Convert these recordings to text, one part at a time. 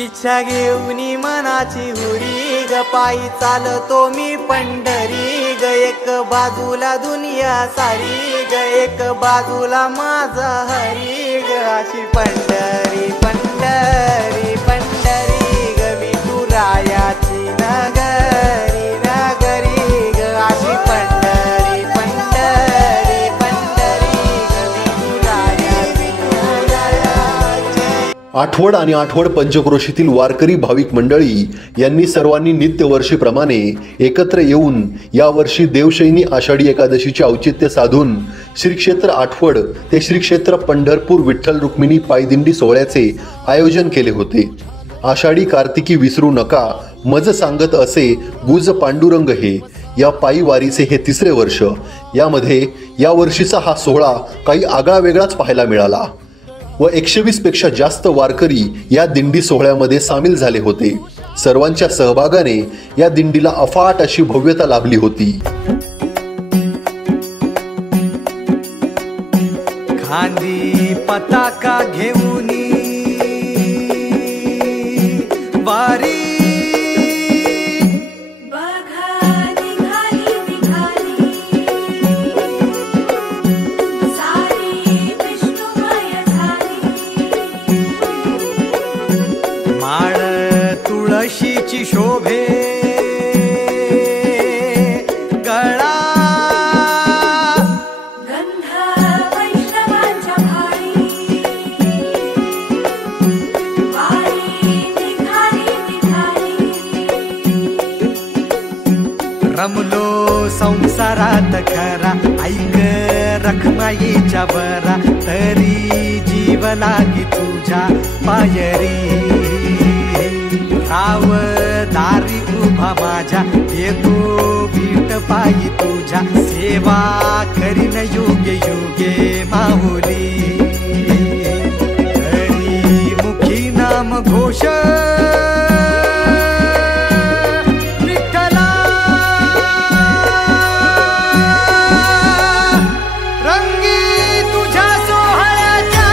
इच्छा घेऊन मनाची हुरी ग पायी चालतो मी पंढरी ग एक बाजूला दुनिया सारी ग एक बाजूला माझा हरी ग अशी पंढरी पंढरी पंढरी ग विठुरायाची नगरी नगरी ग अशी पंढरी पंढरी पंढरी ग विठुरायाची नगरी। आठवड आणि आठवड पंचक्रोशीतील वारकरी भाविक मंडळी यांनी सर्वांनी नित्यवर्षीप्रमाणे एकत्र येऊन यावर्षी देवशयनी आषाढी एकादशीचे औचित्य साधून श्री क्षेत्र आठवड ते श्री क्षेत्र पंढरपूर विठ्ठल रुक्मिणी पायदिंडी सोहळ्याचे आयोजन केले होते। आषाढी कार्तिकी विसरू नका मज सांगत असे गुज पांडुरंग हे या पायी वारीचे हे तिसरे वर्ष। यामध्ये यावर्षीचा हा सोहळा काही आगळा वेगळाच पाहायला मिळाला व 120 पेक्षा जास्त वारकरी या दिंडी सोहळ्यामध्ये सामील झाले होते। सर्वांच्या सहभागाने या दिंडीला अफाट अशी भव्यता लाभली होती। खांदी पताका घेऊन वारी तुळशीची शोभे गळा गंध वैष्णवांच्या भाळी वारी निघाली निघाली रमलो संसारात खरा ऐक रखमाईच्या बरा तरी जीव लागी तुझ्या पायरी राव दारी उभा माझ्या येतो भीट पायी तुझ्या सेवा करीन योगे योगे माहुली हरी मुखी नाम घोष विठ्ठला रंगी तुझ्या सोहळ्याच्या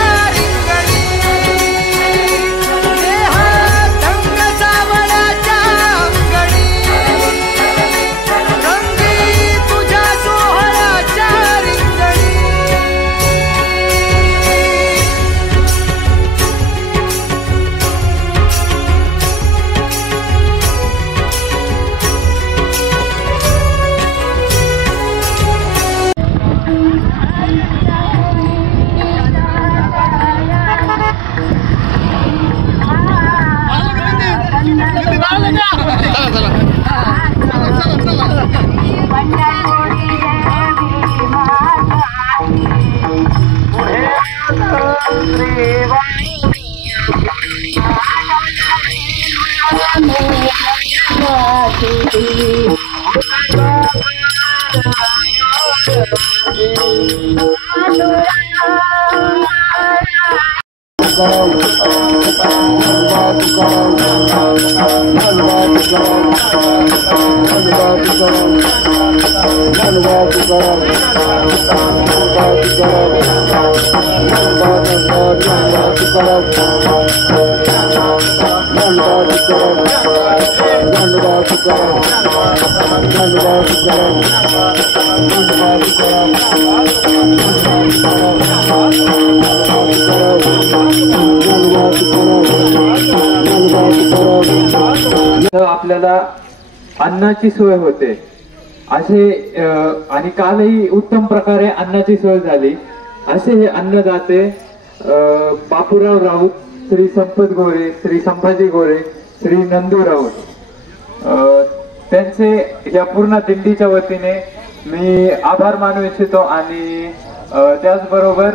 आपल्याला अन्नाची सोय होते असे आणि कालही उत्तम प्रकारे अन्नाची सोय झाली असे हे अन्नदाते बापूराव राऊत, श्री संपत गोरे, श्री संभाजी गोरे, श्री नंदू राऊत त्यांचे या पूर्ण दिंडीच्या वतीने मी आभार मानू इच्छितो आणि त्याचबरोबर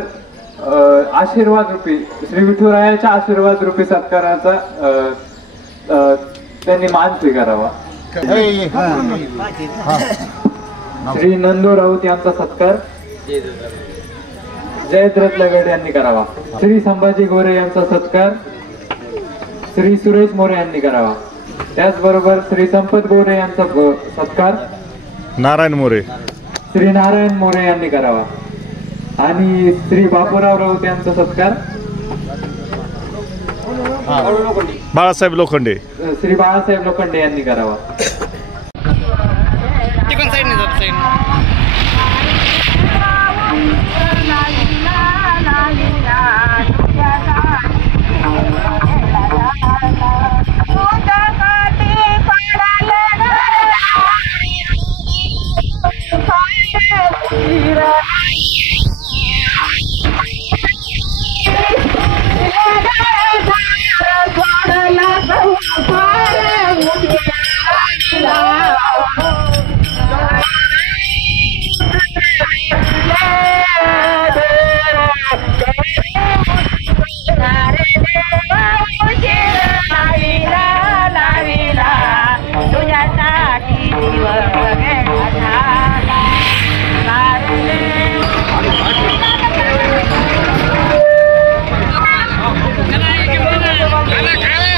आशीर्वाद रूपी श्री विठुरायाच्या आशीर्वाद रूपी सत्काराचा त्यांनी मान स्वीकारावा। श्री नंदू राऊत यांचा सत्कार जयद्रथ लगड यांनी करावा। श्री संभाजी गोरे यांचा सत्कार श्री सुरेश मोरे यांनी करावा। त्याचबरोबर श्री संपत गोरे यांचा सत्कार नारायण मोरे, श्री नारायण मोरे यांनी करावा आणि श्री बापूराव राऊत यांचा सत्कार बाळासाहेब लोखंडे. श्री बाळासाहेब लोखंडे यांनी करावा.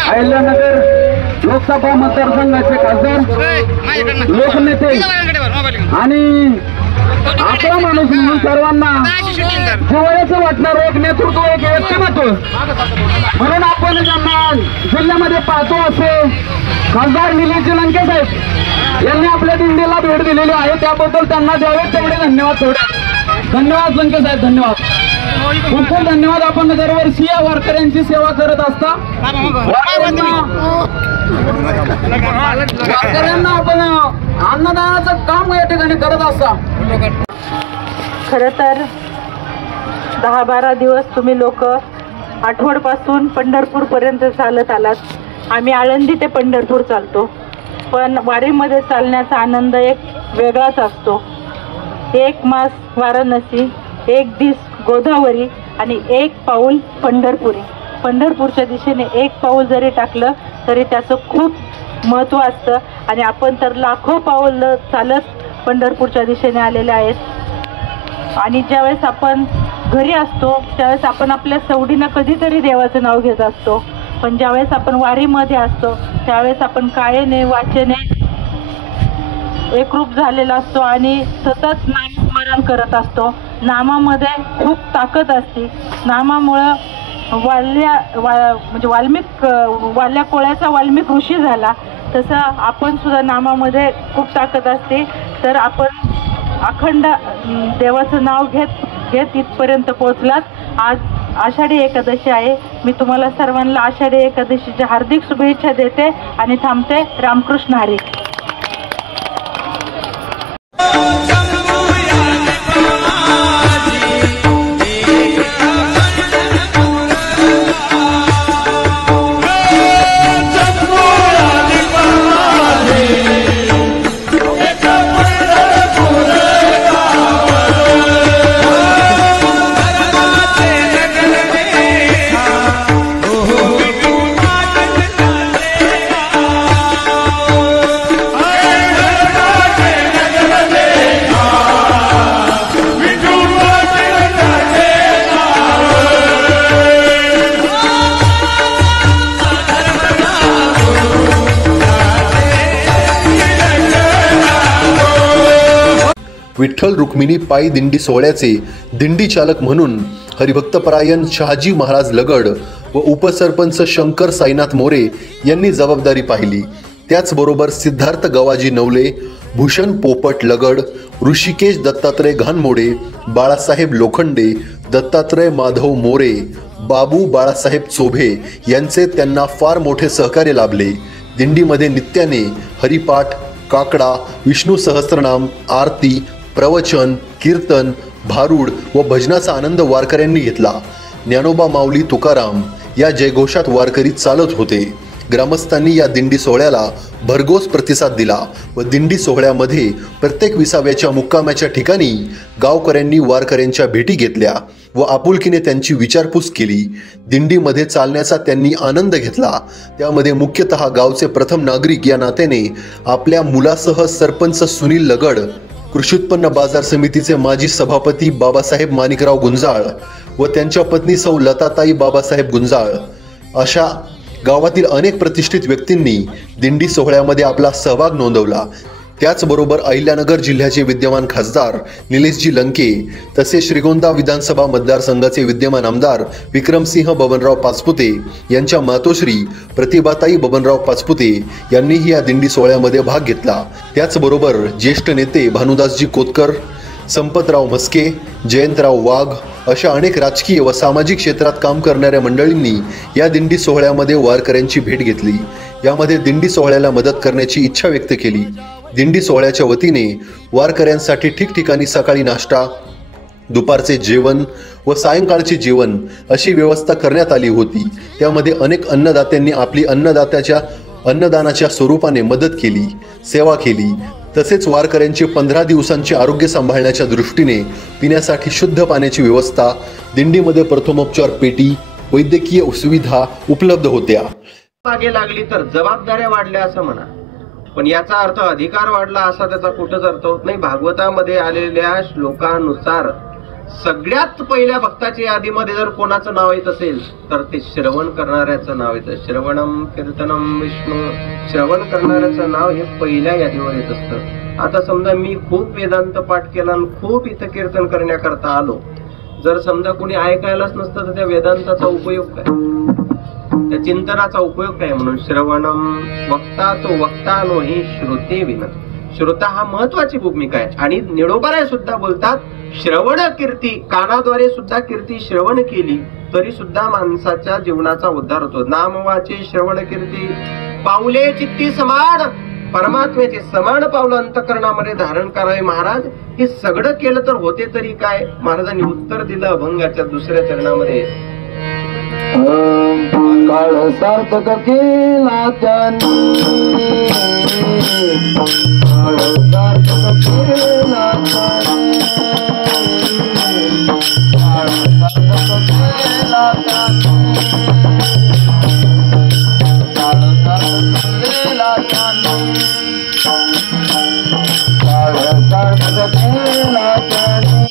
अहिल्यानगर लोकसभा मतदारसंघाचे खासदार लोकनेते आणि आपला माणूस म्हणून सर्वांना जिव्हाळ्याचं वाटणारं एक नेतृत्व, एक व्यक्तिमत्व म्हणून आपण ज्यांना जिल्ह्यामध्ये पाहतो असे खासदार निलेश लंके साहेब यांनी आपल्या दिंडीला भेट दिलेली आहे. त्याबद्दल त्यांना द्यावे तेवढे धन्यवाद. धन्यवाद लंके साहेब, धन्यवाद, खूप खूप धन्यवाद. आपण दरवर्षी या वारकऱ्यांची सेवा करत असता. वारकऱ्यांना आपण अन्नदानाचं काम या ठिकाणी करत असता. खरं तर 10-12 दिवस तुम्ही लोक आठवडपासून पंढरपूरपर्यंत चालत आलात. आम्ही आळंदी ते पंढरपूर चालतो, पण वारीमध्ये चालण्याचा आनंद एक वेगळाच असतो. 1 मास वाराणसी, 1 दिस गोदावरी आणि 1 पाऊल पंढरपुरी. पंढरपूरच्या दिशेने 1 पाऊल जरी टाकलं तरी त्याचं खूप महत्त्व असतं. आणि आपण तर लाखो पाऊल चालत पंढरपूरच्या दिशेने आलेले आहेत. आणि ज्यावेळेस आपण घरी असतो त्यावेळेस आपण आपल्या सवडीनं कधीतरी देवाचं नाव घेत असतो, पण ज्यावेळेस आपण वारीमध्ये असतो त्यावेळेस आपण कायेने वाचेने एकरूप झालेला असतो आणि सतत नामस्मरण करत असतो. नामामध्ये खूप ताकद असते. नामामुळं म्हणजे वाल्या कोळ्याचा वाल्मिक ऋषी झाला, तसं आपण सुद्धा नामामध्ये खूप ताकद असते. तर आपण अखंड देवाचं नाव घेत इथपर्यंत पोहोचलात. आज आषाढी एकादशी आहे. मी तुम्हाला सर्वांना आषाढी एकादशीच्या हार्दिक शुभेच्छा देते आणि थांबते. रामकृष्ण हरी. विठ्ठल रुक्मिणी पायी दिंडी सोहळ्याचे दिंडी चालक म्हणून हरिभक्तपरायण शहाजी महाराज लगड व उपसरपंच शंकर साईनाथ मोरे यांनी जबाबदारी पाहिली. त्याचबरोबर सिद्धार्थ गवाजी नवले, भूषण पोपट लगड, ऋषिकेश दत्तात्रय घानमोडे, बाळासाहेब लोखंडे, दत्तात्रय माधव मोरे, बाबू बाळासाहेब चोभे यांचे त्यांना फार मोठे सहकार्य लाभले. दिंडीमध्ये नित्याने हरिपाठ, काकडा, विष्णू सहस्त्रनाम, आरती, प्रवचन, कीर्तन, भारूड व भजनाचा आनंद वारकऱ्यांनी घेतला. ज्ञानोबा माऊली तुकाराम या जयघोषात वारकरी चालत होते. ग्रामस्थांनी या दिंडी सोहळ्याला भरघोस प्रतिसाद दिला व दिंडी सोहळ्यामध्ये प्रत्येक विसाव्याच्या मुक्कामाच्या ठिकाणी गावकऱ्यांनी वारकऱ्यांच्या भेटी घेतल्या व आपुलकीने त्यांची विचारपूस केली. दिंडीमध्ये चालण्याचा त्यांनी आनंद घेतला. त्यामध्ये मुख्यतः गावचे प्रथम नागरिक या नात्याने आपल्या मुलासह सरपंच सुनील लगड, कृषी उत्पन्न बाजार समितीचे माजी सभापती बाबासाहेब माणिकराव गुंजाळ व त्यांच्या पत्नी सौ लताताई बाबासाहेब गुंजाळ अशा गावातील अनेक प्रतिष्ठित व्यक्तींनी दिंडी सोहळ्यामध्ये आपला सहभाग नोंदवला. त्याचबरोबर अहिल्यानगर जिल्ह्याचे विद्यमान खासदार निलेशजी लंके तसेच श्रीगोंदा विधानसभा मतदारसंघाचे विद्यमान आमदार विक्रमसिंह बबनराव पाचपुते यांच्या मातोश्री प्रतिभाताई बबनराव पाचपुते यांनीही या दिंडी सोहळ्यामध्ये भाग घेतला। त्याचबरोबर ज्येष्ठ नेते भानुदासजी कोतकर, संपतराव म्हस्के, जयंतराव वाघ अशा अनेक राजकीय व सामाजिक क्षेत्रात काम करणाऱ्या मंडळींनी या दिंडी सोहळ्यामध्ये वारकऱ्यांची भेट घेतली। यामध्ये दिंडी सोहळ्याला मदत करण्याची इच्छा व्यक्त केली। दिंडी सोहळ्याच्या वतीने वारकऱ्यांसाठी ठिकठिकाणी सकाळी नाश्ता, दुपारचे जेवण व सायंकाळचे जेवण अशी व्यवस्था करण्यात आली होती। त्यामध्ये अनेक अन्नदात्यांनी आपली अन्नदानाच्या स्वरूपाने मदत केली, सेवा केली। तसेच वारकऱ्यांचे 15 दिवसांचे आरोग्य सांभाळण्याच्या दृष्टीने पिण्यासाठी शुद्ध पाण्याची व्यवस्था, दिंडीमध्ये प्रथमोपचार पेटी, वैद्यकीय सुविधा उपलब्ध होत्या। मागे लागली तर जबाबदाऱ्या वाढल्या असं म्हणा, पण याचा अर्थ अधिकार वाढला असा त्याचा कुठंच अर्थ होत नाही। भागवतामध्ये आलेल्या श्लोकानुसार सगळ्यात पहिल्या भक्ताच्या यादीमध्ये जर कोणाचं नाव येत असेल तर ते श्रवण करणाऱ्याचं नाव येतं। श्रवणम कीर्तनम विष्णू, श्रवण करणाऱ्याचं नाव हे पहिल्या यादीवर येत असतं। आता समजा मी खूप वेदांत पाठ केला आणि खूप इथं कीर्तन करण्याकरता आलो, जर समजा कोणी ऐकायलाच नसतं तर त्या वेदांताचा उपयोग काय, त्या चिंतनाचा उपयोग काय? म्हणून श्रवणम वक्ता तो वक्ता नो ही श्रोते विन, श्रोता हा महत्वाची भूमिका आहे। आणि निडोबाराय सुद्धा बोलतात श्रवण कीर्ती, कानाद्वारे सुद्धा कीर्ती श्रवण केली तरी सुद्धा माणसाच्या जीवनाचा उद्धार होतो। नामवाचे श्रवण कीर्ती पाऊले चित्ती समान, परमात्म्याचे समान पावलं अंतःकरणामध्ये धारण करावे महाराज। हे सगळं केलं तर होते तरी काय? महाराजांनी उत्तर दिलं अभंगाच्या दुसऱ्या चरणामध्ये, काळ सार्थक केला त्यांनी, काळ सार्थक केला त्यांनी, काळ सार्थक केला त्यांनी, काळ सार्थक केला त्यांनी,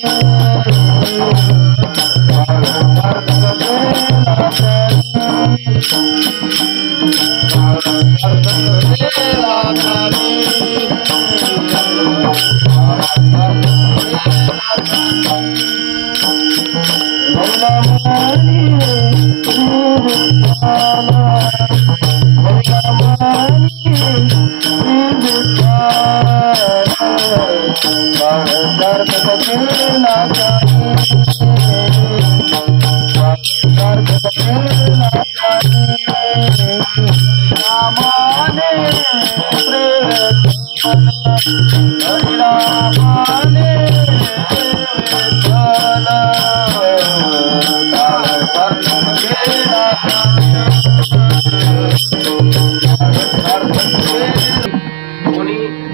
काळ सार्थक केला त्यांनी, काळ सार्थक केला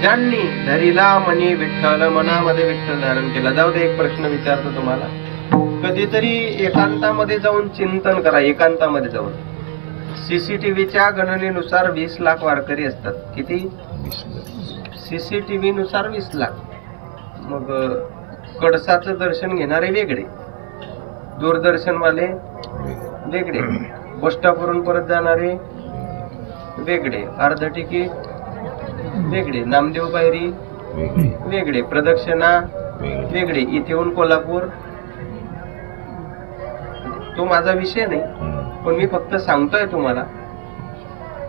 ज्यांनी धरिला मनी विठ्ठल, मनामध्ये विठ्ठल धारण केला। जाऊ दे, एक प्रश्न विचारतो तुम्हाला, कधीतरी एकांतामध्ये जाऊन चिंतन करा। एकांतामध्ये जाऊन सीसीटीव्हीच्या गणनेनुसार 20 लाख वारकरी असतात। किती? सीसीटीव्ही नुसार 20 लाख। मग कडसाचं दर्शन घेणारे वेगळे, दूरदर्शनवाले वेगळे, बस स्टॉपवरून परत जाणारे वेगळे, अर्ध तिकीट वेगळे, नामदेव पायरी वेगळे, प्रदक्षिणा वेगळे, इथे येऊन कोल्हापूर। तो माझा विषय नाही, पण मी फक्त सांगतोय तुम्हाला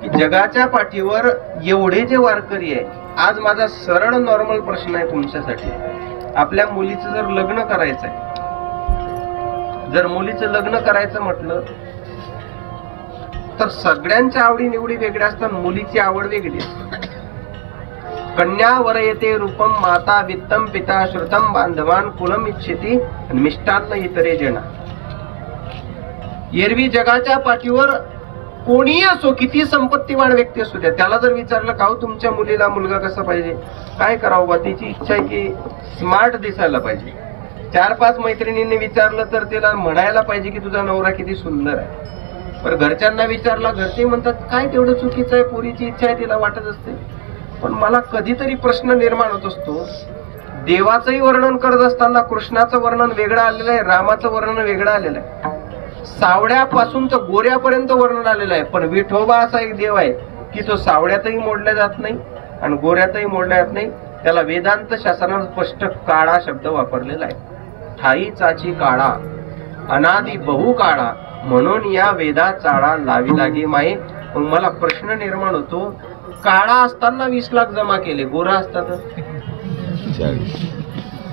की जगाच्या पाठीवर एवढे जे वारकरी आहे। आज माझा सरळ नॉर्मल प्रश्न आहे तुमच्यासाठी, आपल्या मुलीचं जर लग्न करायचं आहे, जर मुलीचं लग्न करायचं म्हटलं तर सगळ्यांच्या आवडी निवडी वेगळ्या असतात, मुलीची आवड वेगळी असते। कन्या वरयते रूपम माता वित्तम पिता श्रुतम बांधवान कुलम इच्छिती मिष्टान्न इतरे जना। एरवी जगाच्या पाठीवर कोणीही असो, किती संपत्तीवान व्यक्ती असू द्या, त्याला जर विचारलं का तुमच्या मुलीला मुलगा कसा पाहिजे, काय करावं बा, तिची इच्छा आहे की स्मार्ट दिसायला पाहिजे। 4-5 मैत्रिणींनी विचारलं तर तिला म्हणायला पाहिजे की तुझा नवरा किती सुंदर आहे। पण घरच्यांना विचारला, घरचे म्हणतात काय तेवढं चुकीचं आहे, पोरीची इच्छा आहे तिला वाटत असते। पण मला कधीतरी प्रश्न निर्माण होत असतो, देवाचंही वर्णन करत असताना कृष्णाचं वर्णन वेगळं आलेलं आहे, रामाचं वर्णन वेगळं आलेलं आहे, सावड्यापासून तर गोऱ्यापर्यंत वर्णन आलेलं आहे। पण विठोबा असा एक देव आहे की तो सावड्यातही मोडला जात नाही आणि गोऱ्यातही मोडल्या जात नाही. त्याला वेदांत शास्त्रानं स्पष्ट काळा शब्द वापरलेला आहे. ठाई चाची काळा अनादि बहु काळा म्हणून या वेदा चाळा लावी लागे माये. मग मला प्रश्न निर्माण होतो, काळा असताना 20 लाख जमा केले, गोरा असतात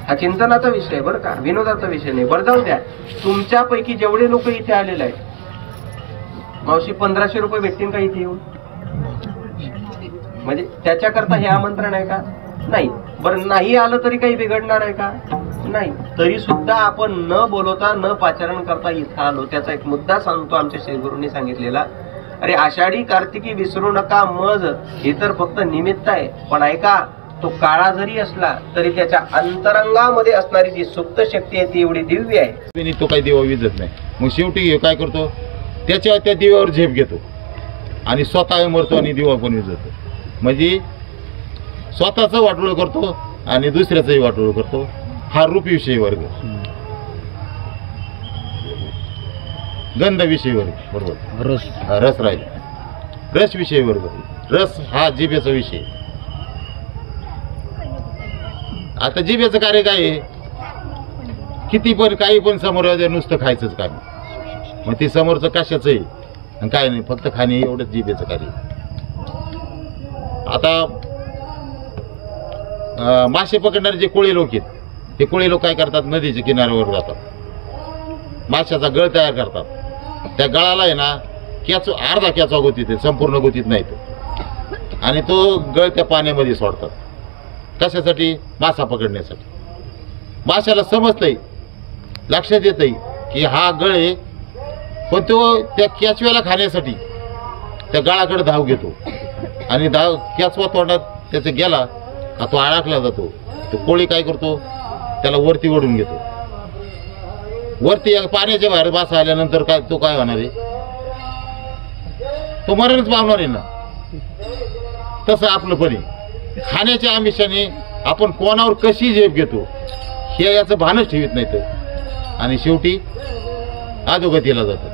हा चिंतनाचा विषय बरं का, विनोदाचा विषय नाही. बरं जाऊ द्या, तुमच्यापैकी जेवढे लोक इथे आलेले आहेत मावशी 1500 रुपये भेटतील का इथे येऊन? म्हणजे त्याच्याकरता हे आमंत्रण आहे का? नाही. बरं नाही आलं तरी काही बिघडणार आहे का? नाही. तरी सुद्धा आपण न बोलवता न पाचारण करता इथं आलो. त्याचा एक मुद्दा सांगतो आमच्या श्रीगुरूंनी सांगितलेला. अरे आषाढी कार्तिकी विसरू नका मज, हे तर फक्त निमित्त आहे. पण ऐका, तो काळा जरी असला तरी त्याच्या अंतरंगामध्ये असणारी जी सुप्त शक्ती आहे ती एवढी दिव्य आहे. तो काही दिवा विजत नाही. मग शेवटी काय करतो, त्याच्या त्या दिव्यावर झेप घेतो आणि स्वतः मरतो आणि दिवा पण विजतो. म्हणजे स्वतःच वाटोळ करतो आणि दुसऱ्याचंही वाटोळ करतो. हा रूप विषय वर्ग, गंध विषय वर्ग, बरोबर. रस राहील, रस विषय वर्ग. रस हा जिभेचा विषय. आता जिभेचं कार्य काय आहे, किती पण काही पण समोर नुसतं खायचंच काम. मग ते समोरचं कशाचं आहे आणि काय नाही, फक्त खाणे एवढंच जिभेचं कार्य. आता मासे पकडणारे जे कोळी लोक आहेत, ते कोळी लोक काय करतात, नदीच्या किनाऱ्यावर जातात, माशाचा गळ तयार करतात. त्या गळाला आहे ना कॅचो, अर्धा कॅचवा गोतीत आहे, संपूर्ण गोतीत नाही तो. आणि तो गळ त्या पाण्यामध्ये सोडतात. कशासाठी? मासा पकडण्यासाठी. माशाला समजतंय, लक्षात येतंय की हा गळ आहे, पण तो त्या कॅचव्याला खाण्यासाठी त्या गळाकडे धाव घेतो. आणि धाव कॅचवा तोंडात त्याचा गेला का तो अडकला जातो. तो कोळी काय करतो, त्याला वरती ओढून घेतो. वरती पाण्याच्या बाहेर मासा आल्यानंतर काय तो काय होणार आहे, तो मरणच पावणार आहे ना. तसं आपलं पण खाण्याच्या आमिषाने आपण कोणावर कशी झेप घेतो हे याचं भानच ठेवीत नाही तर, आणि शेवटी अधोगतीला जातो.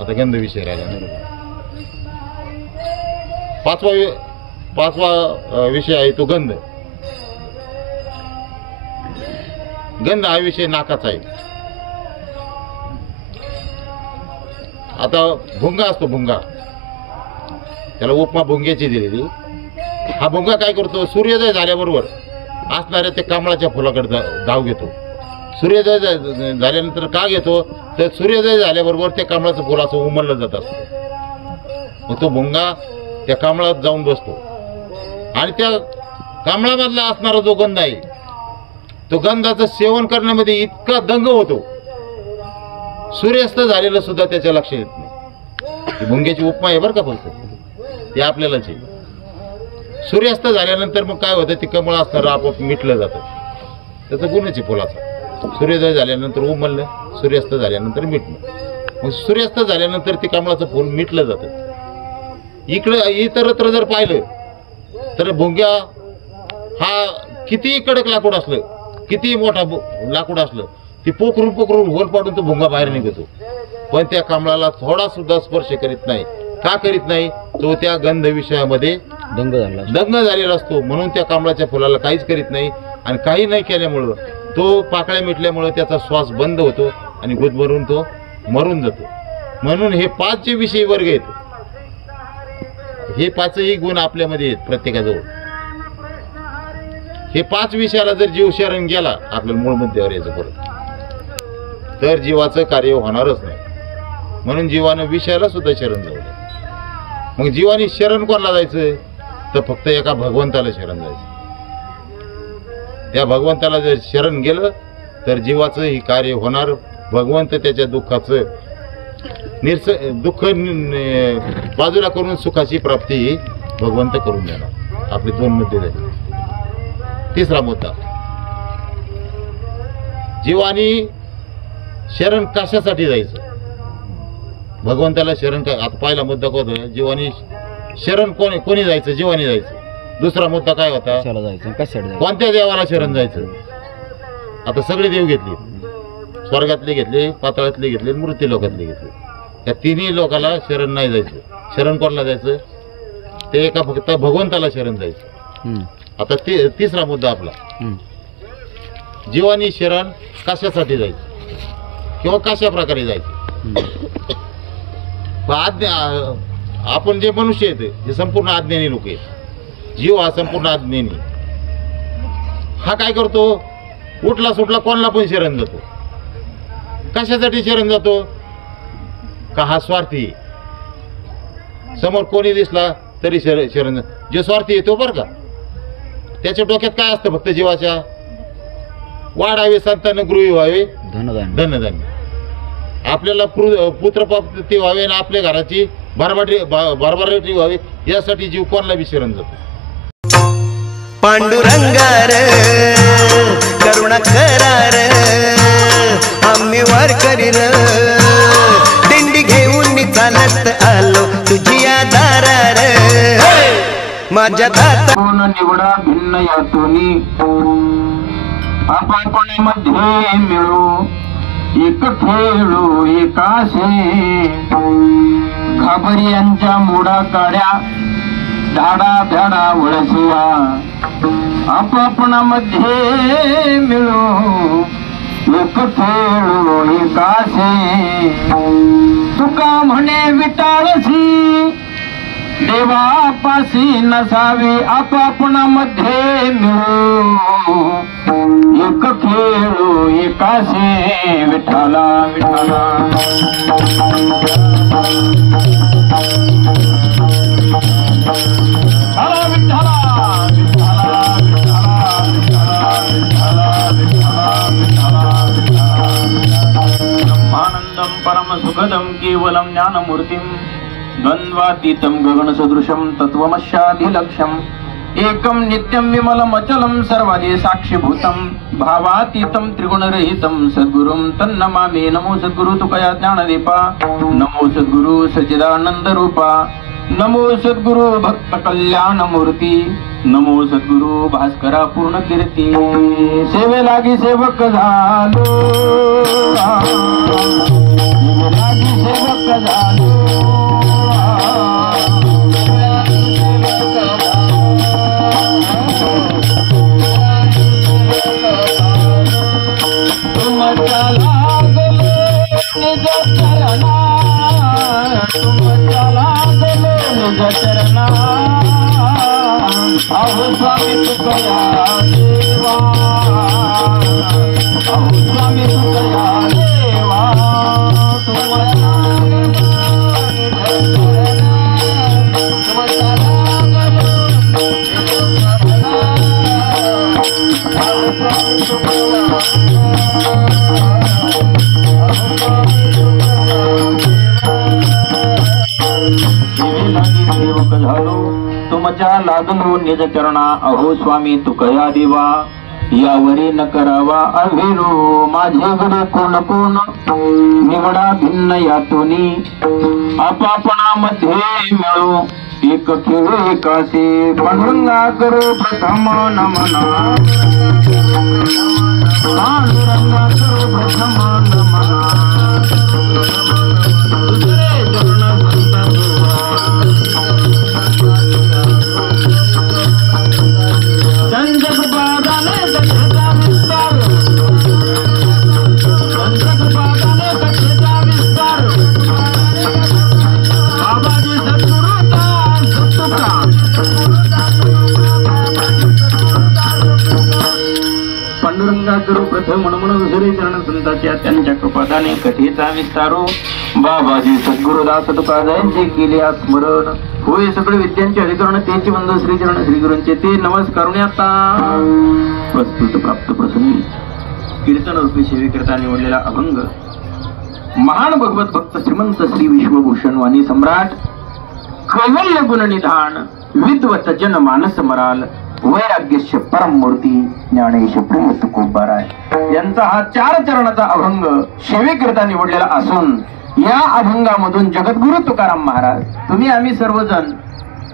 आता गंध विषय राहिला. पाचवा विषय आहे तो गंध. गंध हा विषय नाकाचा आहे. आता भुंगा असतो, भुंगा, त्याला उपमा भुंग्याची दिलेली. हा भुंगा काय करतो, सूर्योदय झाल्याबरोबर असणाऱ्या त्या कमळाच्या फुलाकडे धाव घेतो. सूर्योदय झाल्यानंतर का घेतो, तर सूर्योदय झाल्याबरोबर त्या कमळाचं फुल असं उमललं जात असतं. मग तो भुंगा त्या कमळात जाऊन बसतो आणि त्या कमळामधला असणारा जो गंध आहे, तो गंधाचं सेवन करण्यामध्ये इतका दंग होतो, सूर्यास्त झालेलं सुद्धा त्याच्या लक्षात येत नाही. ही भुंग्याची उपमा आहे बरं का, फक्त ते आपल्यालाच आहे. सूर्यास्त झाल्यानंतर मग काय होतं, ते कमळ असणारं आपोआप मिटलं जातं. त्याचं गुणच आहे फुलाचा. सूर्योदय झाल्यानंतर उमललं, सूर्यास्त झाल्यानंतर मिटलं. मग सूर्यास्त झाल्यानंतर ते कमळाचं फुल मिटलं जातं. इकडं इतरत्र जर पाहिलं तर भुंग्या हा कितीही कडक लाकूड असलं, कितीही मोठा लाकूड असलं, ती पोखरून होल पाडून तो भुंगा बाहेर निघतो. पण त्या कमळाला थोडा सुद्धा स्पर्श करीत नाही. का करीत नाही, तो त्या गंध विषयामध्ये दंग झालेला असतो. म्हणून त्या कमळाच्या फुलाला काहीच करीत नाही. आणि काही नाही केल्यामुळं तो पाकळ्या मिटल्यामुळं त्याचा श्वास बंद होतो आणि गुदमरून तो मरून जातो. म्हणून हे 5 जे विषयी वर्ग आहेत, हे 5ही गुण आपल्यामध्ये आहेत प्रत्येकाजवळ. हे 5 विषयाला जर जीव शरण गेला आपल्याला मूळ मुद्द्यावर यायचं परत, तर जीवाचं कार्य होणारच नाही. म्हणून जीवानं विषयाला सुद्धा शरण जाऊ. मग जीवाने शरण कोणाला जायचं, तर फक्त एका भगवंताला शरण जायचं. त्या भगवंताला जर शरण गेलं तर जीवाचं ही कार्य होणार. भगवंत त्याच्या दुःखाचं दुःख बाजूला करून सुखाची प्राप्ती भगवंत करून देणार. आपले 2 मुद्दे झाले. तिसरा मुद्दा, जीवानी शरण कशासाठी जायचं, भगवंताला शरण काय. आता पहिला मुद्दा होता, जीवानी शरण कोणी जायचं, जीवानी जायचं. दुसरा मुद्दा काय होता, कोणत्या देवाला शरण जायचं. आता सगळे देव घेतले, स्वर्गातले घेतले, पाताळातले घेतले, मृत्यू लोकातले घेतले. या 3ही लोकाला शरण नाही जायचं. शरण कोणाला जायचं, ते एका फक्त भगवंताला शरण जायचं. आता ते तिसरा मुद्दा आपला, जीवानी शरण कशासाठी जायचं किंवा कशा प्रकारे जायचं. आपण जे मनुष्य आहेत हे संपूर्ण अज्ञानी लोक आहेत. जीव हा संपूर्ण अज्ञानी. हा काय करतो, उठला सुटला कोणाला पण शरण जातो. कशासाठी शरण जातो, का हा स्वार्थी. समोर कोणी दिसला तरी शरण. जे स्वार्थी येतो बरं का, त्याच्या डोक्यात काय असतं, फक्त जीवाच्या वाढावे संतान गृही व्हावे धनधान्य. आपल्याला पुत्रप्राप्ती व्हावे आणि आपल्या घराची भरभराटी व्हावी यासाठी जीव कोणाला बी शरण जातो. पांडुरंगार करुणा करार आम्ही वारकरी दिंडी घेऊन चालत आलो तुझ्या दारार. माझ्या दाता निवडा भिन्न यातूनी आपापणामध्ये मिळू एक खेळू एकाशे. घाबरियांच्या मोडा काड्या धाडा धाडा वळसुवा आपापणामध्ये मिळू एक खेळू एकाशे. तुका म्हणे विटाळसी देवापाशी नसावी आपापणामध्ये मिळू एक खेळू एकाशे. विठाला विठाला ब्रह्मानंदम परम सुखदम केवलम ज्ञानमूर्तिम द्वंद्वातीतं गगनसदृशं तत्त्वमस्यादिलक्ष्यम् एकं नित्यं विमलम् अचलं सर्वादि साक्षिभूतं भावातीतं त्रिगुणरहितं सद्गुरुं तन्नमामि. नमो सद्गुरु तुकया ज्ञानदीपा, नमो सद्गुरु सच्चिदानंदरूपा, नमो सद्गुरु भक्त कल्याणमूर्ती, नमो सद्गुरु भास्करा पूर्ण कीर्ती. सेवे लागी सेवक झालो, सेवे लागी सेवक झालो. अहो स्वामी तुकया देवा, अहो स्वामी तुकया देवा. सेवक झालो तुमच्या लागलो निज चरणा. अहो स्वामी तुकया देवा, यावरी न करावा अभिनो. माझे गडे कोण कोण निवडा भिन्न यातूनी आपापणामध्ये मिळू एक खेळ एकाशे. पांडुरंगा करो प्रथम नमना, पांडुरंगा करो प्रथम नमना. पांडुरंगा करू प्रथम म्हणून दुसरे चरण संतांच्या त्यांच्या कृपादाने कथेचा विस्तारो. बाबाजी सद्गुरुदास तुकादायांचे केले स्मरण. होय सगळे विद्यांचे अधिकरण तेचे बंधू श्रीचरण श्रीगुरूंचे ते नमस्कारून आता प्रस्तुत प्राप्त प्रसंगी कीर्तन रूपी सेवेकरता निवडलेला अभंग महान भगवत भक्त श्रीमंत श्री विश्वभूषण वाणी सम्राट कैवल्य गुणनिधान विद्वत जन मानस मराल वैराग्यस्य परम मूर्ती ज्ञानेश प्रिय तुकोबाराय यांचा हा 4 चरणाचा अभंग सेवेकरता निवडलेला असून या अभंगामधून जगद्गुरु तुकाराम महाराज तुम्ही आम्ही सर्वजण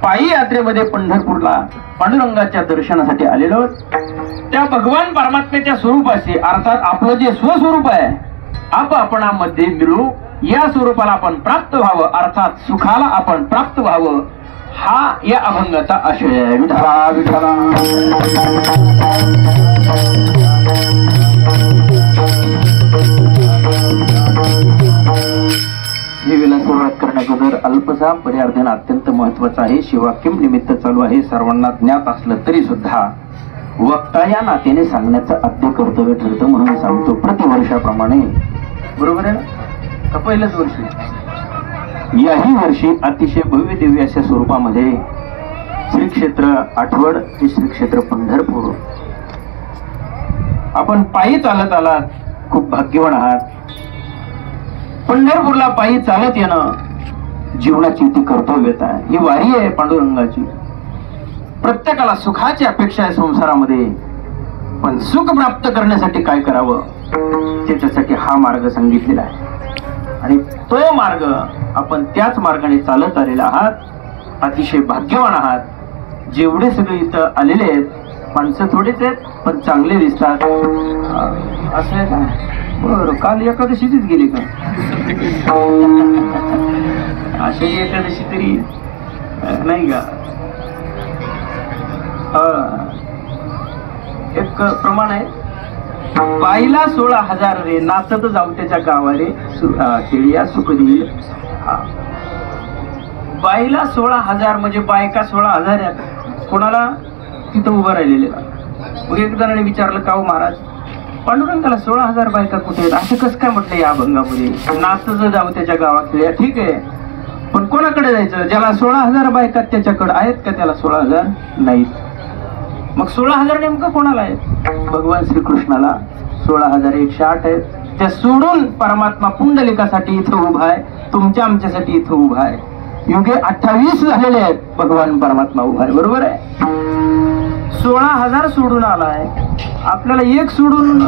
पायी यात्रेमध्ये पंढरपूरला पांडुरंगाच्या दर्शनासाठी आलेलो. त्या भगवान परमात्म्याच्या स्वरूपाशी अर्थात आपलं जे स्वस्वरूप आहे आपणामध्ये मिळू या स्वरूपाला आपण प्राप्त व्हावं अर्थात सुखाला आपण प्राप्त व्हावं हा या अभंगाचा आशय आहे. विठला विठला. देवीला सुरुवात करण्याअगोदर अल्पसा पर्यार्थन अत्यंत महत्वाचं आहे. शिवाक्यम निमित्त चालू आहे. सर्वांना ज्ञात असलं तरी सुद्धा वक्ता या नात्याने सांगण्याचं आद्य कर्तव्य ठरतं म्हणून सांगतो. प्रतिवर्षाप्रमाणे. बरोबर आहे ना का पहिल्याच वर्षी? याही वर्षी अतिशय भव्य दिव्य अशा स्वरूपामध्ये श्री क्षेत्र आठवड हे श्री क्षेत्र पंढरपूर आपण पायी चालत आलात. खूप भाग्यवान आहात. पंढरपूरला पायी चालत येणं जीवनाची ती कर्तव्यता आहे. ही वारी आहे पांडुरंगाची. प्रत्येकाला सुखाची अपेक्षा आहे संसारामध्ये, पण सुख प्राप्त करण्यासाठी काय करावं त्याच्यासाठी हा मार्ग सांगितलेला आहे. आणि तो मार्ग आपण त्याच मार्गाने चालत आलेला आहात. अतिशय भाग्यवान आहात. जेवढे सगळे इथं आलेले आहेत माणसं थोडेच आहेत पण चांगले दिसतात. असं आहे का? बरं. काल एकादशीचीच गेली का? अशी एकादशी तरी नाही का? एक प्रमाण आहे. बाईला 16,000 रे नाचत जाऊ त्याच्या गावारे खेळिया सुख देईल. बाईला 16,000 म्हणजे बायका 16,000 आहेत. कोणाला? तिथं उभं राहिलेले. मग एक जणांनी विचारलं का हो महाराज पांडुरंगाला 16,000 बायका कुठे आहेत? असं कसं काय म्हटलं या अभंगामध्ये? नाचत जाऊ त्याच्या गावात खेळिया. ठीक आहे पण कोणाकडे जायचं? ज्याला 16,000 बायका त्याच्याकडे आहेत का? त्याला 16,000 नाहीत. मग 16,000 नेमकं कोणाला आहेत? भगवान श्रीकृष्णाला 16,108 आहेत. त्या सोडून परमात्मा पुंडलिकासाठी इथं उभा आहे. तुमच्या आमच्यासाठी इथं उभा आहे. युगे 28 झालेले आहेत. भगवान परमात्मा उभा आहे. बरोबर आहे. 16,000 सोडून आलाय. आपल्याला एक सोडून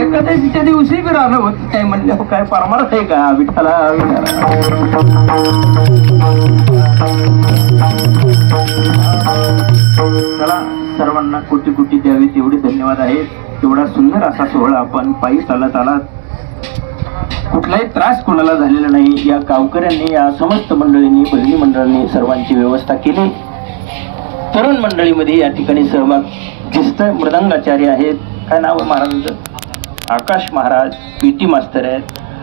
एकादशीच्या दिवशी बी राहणं होत काय म्हणलं काय परमार्थ आहे का? विठ्ठला चला सर्वांना कोटी कोटी द्यावे तेवढे धन्यवाद आहेत. तेवढा सुंदर असा सोहळा आपण पायी चालत आलात. कुठलाही त्रास कोणाला झालेला नाही. या गावकऱ्यांनी या समस्त मंडळींनी भजनी मंडळांनी सर्वांची व्यवस्था केली. तरुण मंडळीमध्ये या ठिकाणी सहभाग दिसत. मृदंगाचार्य आहेत. काय नाव आहे महाराजांचं? आकाश महाराज. पीटी मास्तर आहेत.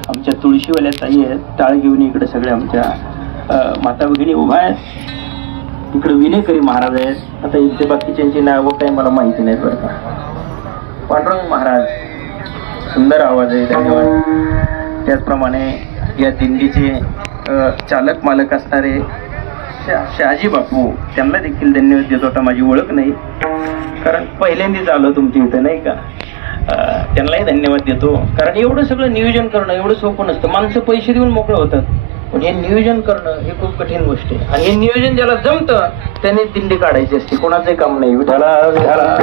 आमच्या तुळशीवाल्या ताई आहेत. टाळ घेऊन इकडे सगळे आमच्या माता भगिनी उभा आहेत. इकडे विनेकरी महाराज आहेत. आता इथे बाकीच्यांची नावं काही मला माहिती नाहीत बरं का. पांडुरंग महाराज सुंदर आवाज आहे. धन्यवाद. त्याचप्रमाणे या दिंडीचे चालक मालक असणारे शहाजी बापू त्यांना देखील धन्यवाद देतो. आता माझी ओळख नाही कारण पहिल्यांदाच आलो तुमच्या इथं नाही का. त्यांनाही धन्यवाद देतो कारण एवढं सगळं नियोजन करणं एवढं सोपं नसतं. माणसं पैसे देऊन मोकळं होतात पण हे नियोजन करणं हे खूप कठीण गोष्ट आहे. आणि हे नियोजन ज्याला जमतं त्याने दिंडी काढायची असते. कोणाचंही काम नाही. विठाला विठाला.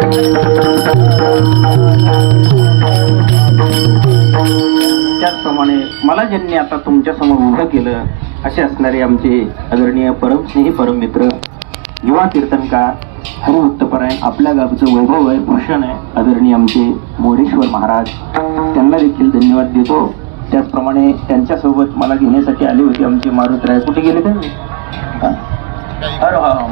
त्याचप्रमाणे मला ज्यांनी आता तुमच्या समोर उभं केलं असे असणारे आमचे आदरणीय परमस्नेही परममित्र युवा कीर्तनकार हरिभक्तपरायण आपल्या गावचं वैभव आहे भूषण आहे आदरणीय आमचे मोरेश्वर महाराज. त्यांना देखील धन्यवाद देतो. त्याचप्रमाणे त्यांच्यासोबत मला घेण्यासाठी आले होते आमचे मारुतराय. कुठे गेले ते? अरे हा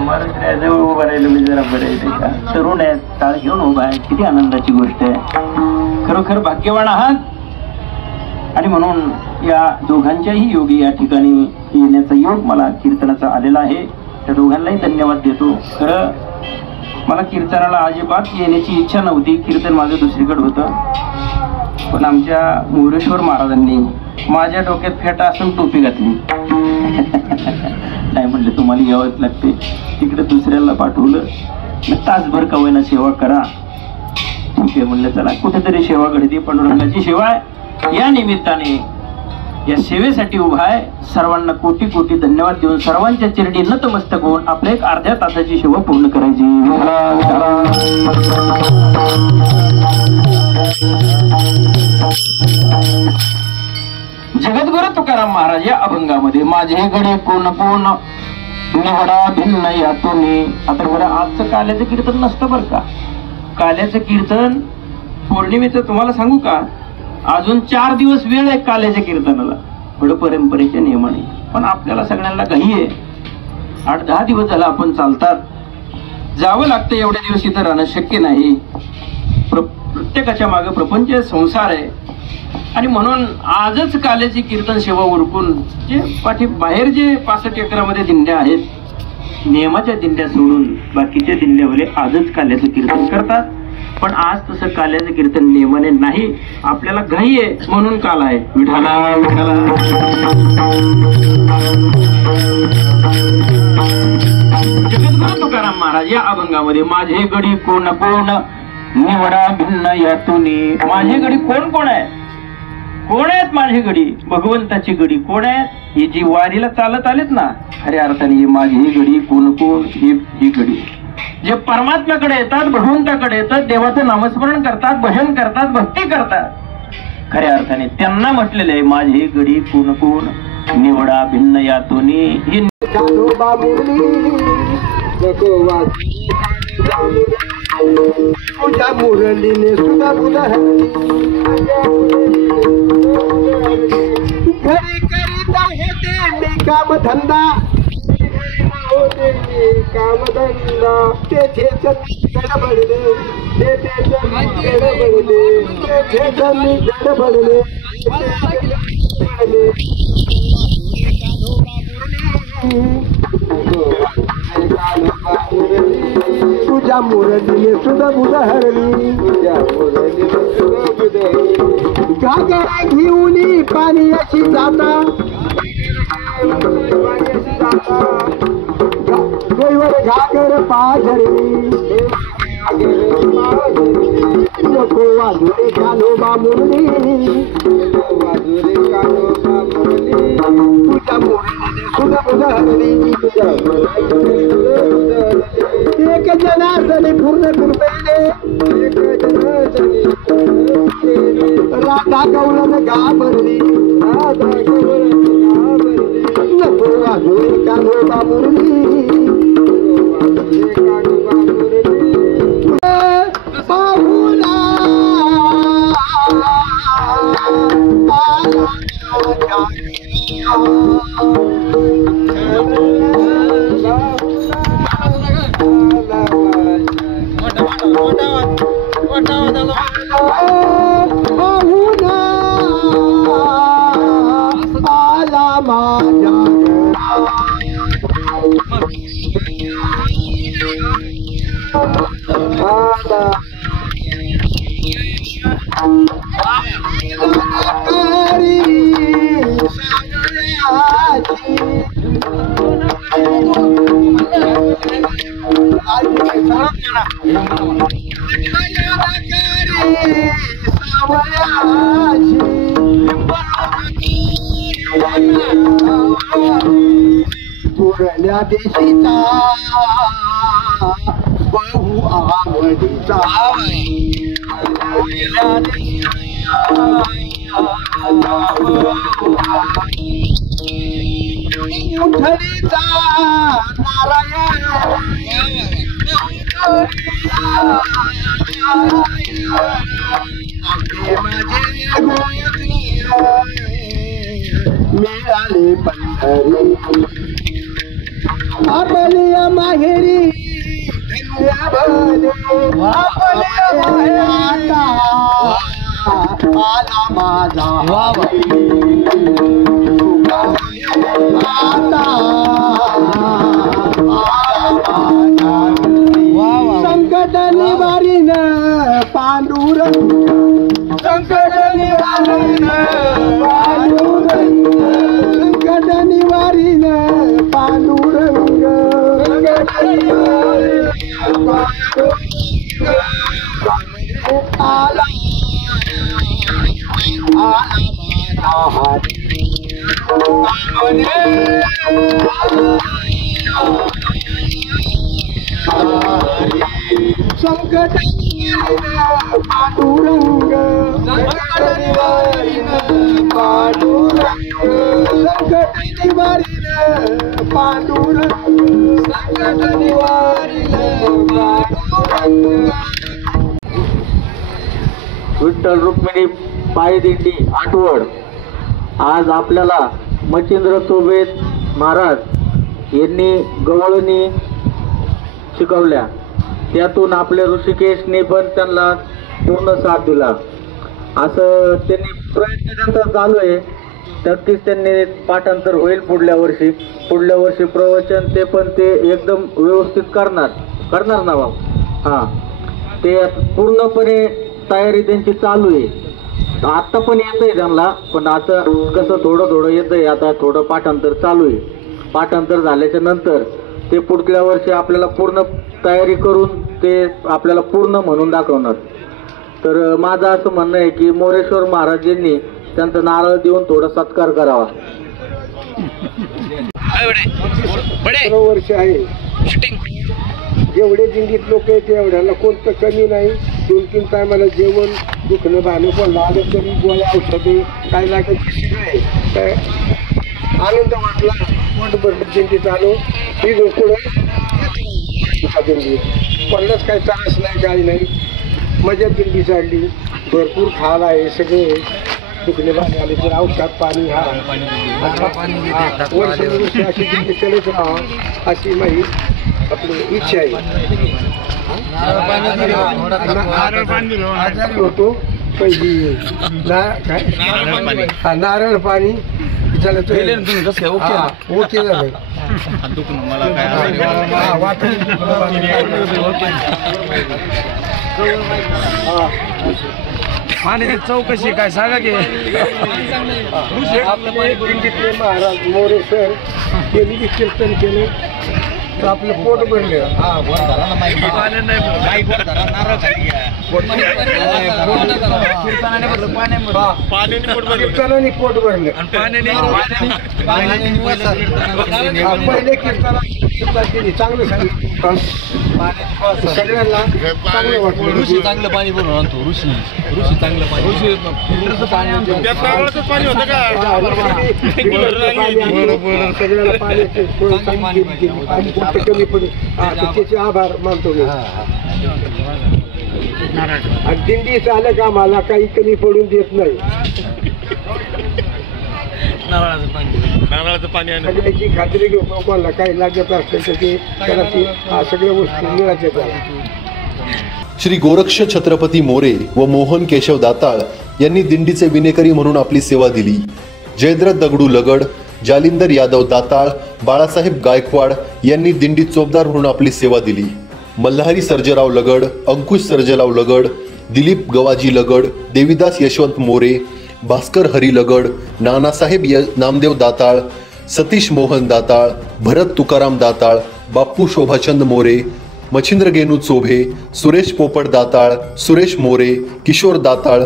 मारुतराय जवळ उभं राहिलं मी जरा बरं आहे का. तरुण आहेत. टाळ घेऊन उभा आहे. किती आनंदाची गोष्ट आहे. खरोखर भाग्यवान आहात. आणि म्हणून या दोघांच्याही योगी या ठिकाणी येण्याचा योग मला कीर्तनाचा आलेला आहे. त्या दोघांनाही धन्यवाद देतो. खरं मला कीर्तनाला अजिबात येण्याची इच्छा नव्हती. कीर्तन माझं दुसरीकडे होतं. पण आमच्या मोरेश्वर महाराजांनी माझ्या डोक्यात फेटा असून टोपी घातली. नाही म्हणले तुम्हाला यावंच लागते. तिकडे दुसऱ्याला पाठवलं. तासभर का होईना सेवा करा. ठीक आहे म्हणलं चला कुठेतरी सेवा घडते. पांडुरंगाची सेवा आहे. या निमित्ताने या सेवेसाठी उभा आहे. सर्वांना कोटी कोटी धन्यवाद देऊन सर्वांच्या चरणी नतमस्तक होऊन आपल्या एक अर्ध्या तासाची सेवा पूर्ण करायची. जगद्गुरु तुकाराम महाराज या अभंगामध्ये माझे गडे कोण कोण निवडा भिन्न यातून. आता बरं आजचं काल्याचं कीर्तन नसतं बरं का. काल्याचं कीर्तन पौर्णिमेचं तुम्हाला सांगू का अजून 4 दिवस वेळ आहे काल्याच्या कीर्तनाला. परंपरेच्या नियमाने. पण आपल्याला सगळ्यांना घाई आहे. 8-10 दिवस झाला आपण चालतात, जावं लागतं. एवढ्या दिवस इथं राहणं शक्य नाही. प्रत्येकाच्या मागे प्रपंच संसार आहे. आणि म्हणून आजच काल्याची कीर्तन सेवा उरकून जे बाहेर जे 65 एकरामध्ये दिंड्या आहेत, नियमाच्या दिंड्या सोडून बाकीच्या दिंड्यावाले आजच काल्याचं कीर्तन करतात. पण आज तसं काल्याचं कीर्तन नियमाने नाही. आपल्याला घाई आहे म्हणून काल आहे. विठाला विठाला. जगद्गुरु तुकाराम महाराज या अभंगामध्ये माझे गडी कोण कोण निवडा भिन्न यातुनी. माझे गडी कोण कोण आहे? कोण आहेत माझे गडी? भगवंताची गडी कोण आहेत? ही जी वारीला चालत आलेत ना, खऱ्या अर्थाने माझी गडी कोण कोण? ही गडी जे परमात्म्याकडे येतात, भगवंताकडे येतात, देवाचं नामस्मरण करतात, भजन करतात, भक्ती करतात, खऱ्या अर्थाने त्यांना म्हटलेले आहे माझी गडी कोण कोण निवडा भिन्न यातुनी. ही तुझ्या मुरलीने सुद्धा तुला घरी करीत आहे ते मी कामधंदा, कामधंदा तेथेच गडबडले, तेथेच गडबडले, तेथेच गडबडले. तुझ्या मुरलीने सुद्धा बुध हरली, तुझ्या मुरलीने सुद्धा बुध हरली. घागरा घेऊन पाणी अशी जाता, देवर घागर पाझरली, नको वाजुरे कानोबा मुरली, वाजुरे कानोबा मुरली. तुझ्या मुरलीने सुद्धा बुध हरली, तुझ्या मुरलीने सुद्धा बुध हरली. एक जनार्दनी पूर्ण कृपेने, एक जनार्दनी राधा गौळण घाबरली, राधा गौळण घाबरली. नको वाजुरे कानोबा मुरली, वाजुरे कानोबा मुरली. पाहुणा आला माझ्या पुरल्या देशीचा बहु आवडीचा, उठलीचा नारायण मिळाले पंढरी. आपल्या माहेरी धन्य भले, आपल्या माहेरी आला माझा आता संकट निवारीन पांडुरंग, संकट निवारीन पांडुरंग, संकट निवारीन पांडुरंग, संकट निवारीन पांडुरंग. आला संकट पांडुरंग, संकट निवारीन पांडुरंग, संकट निवारीन पांडुरंग, संकट निवारीन पांडुरंग. विठ्ठल रुक्मिणी पायदिंडी आठवड आज आपल्याला मच्छिंद्र चोबे महाराज यांनी गवळणी शिकवल्या, त्यातून आपले ऋषिकेशने पण त्यांना पूर्ण साथ दिला. असं त्यांनी प्रयत्न त्यांचा चालू आहे. नक्कीच त्यांनी पाठांतर होईल पुढल्या वर्षी प्रवचन ते पण ते एकदम व्यवस्थित करणार ना भाऊ. हां, ते पूर्णपणे तयारी त्यांची चालू आहे. आत्ता पण येत आहे त्यांना, पण आता कसं थोडं येतं आहे. आता थोडं पाठांतर चालू आहे. पाठांतर झाल्याच्या नंतर ते पुढल्या वर्षी आपल्याला पूर्ण तयारी करून ते आपल्याला पूर्ण म्हणून दाखवणार. तर माझं असं म्हणणं आहे की मोरेश्वर महाराजांनी त्यांचा नारळ देऊन थोडा सत्कार करावा. वर्ष आहे जेवढे दिंडीत लोक आहेत तेवढ्याला कोणतं कमी नाही. 2-3 टायमाला जेवण दुखणं भाणं पण आलं तरी गोळ्या औषधे काय लागायची सगळे आनंद वाटला. पोटभर दिंडी चालू ही पुढं दिंडी पडलंच काही त्रास नाही, काही नाही. मजा दिंडी चालली. भरपूर खाल आहे. सगळे दुखणे भाणे आले तर औषध पाणी वर्ष अशी दिंडी चलत राहा अशी माझी आपली इच्छा आहे. आजारी होतो पहिली काय नारळ पाणी झालं ओके झालं. पाण्याची चौकशी काय सांगा की. आपले दिंडीतले महाराज मोरेश्वर त्यांनी कीर्तन केले तर आपलं पोट भरलं. कीर्तनाने पोट भरलं. पहिले कीर्तन केली चांगलं सांगितलं सगळ्यांना चांगलं वाटलं. ऋषी चांगलं पाणी भरून आणतो. ऋषी चांगलं पाणी सगळ्याला पाणी कमी पडेल त्याचे आभार मानतो मी. दिंडी झालं का मला काही कमी पडून देत नाही. नारळाचं पाणी सगळ्याची खात्री घेऊन लोकांना काही लागत असलं तर ते त्याला ती सगळ्या वस्तू मिळायच्या. श्री गोरक्ष छत्रपती मोरे व मोहन केशव दाताळ यांनी दिंडीचे विनेकरी म्हणून आपली सेवा दिली. जयद्रथ दगडू लगड, जालिंदर यादव दाताळ, बाळासाहेब गायकवाड यांनी दिंडीत चोपदार म्हणून आपली सेवा दिली. मल्हारी सर्जेराव लगड, अंकुश सर्जेराव लगड, दिलीप गवाजी लगड, देवीदास यशवंत मोरे, भास्कर हरी लगड, नानासाहेब नामदेव दाताळ, सतीश मोहन दाताळ, भरत तुकाराम दाताळ, बाप्पू शोभाचंद मोरे, मच्छिंद्र गेनू चोभे, सुरेश पोपट दाताळ, सुरेश मोरे, किशोर दाताळ,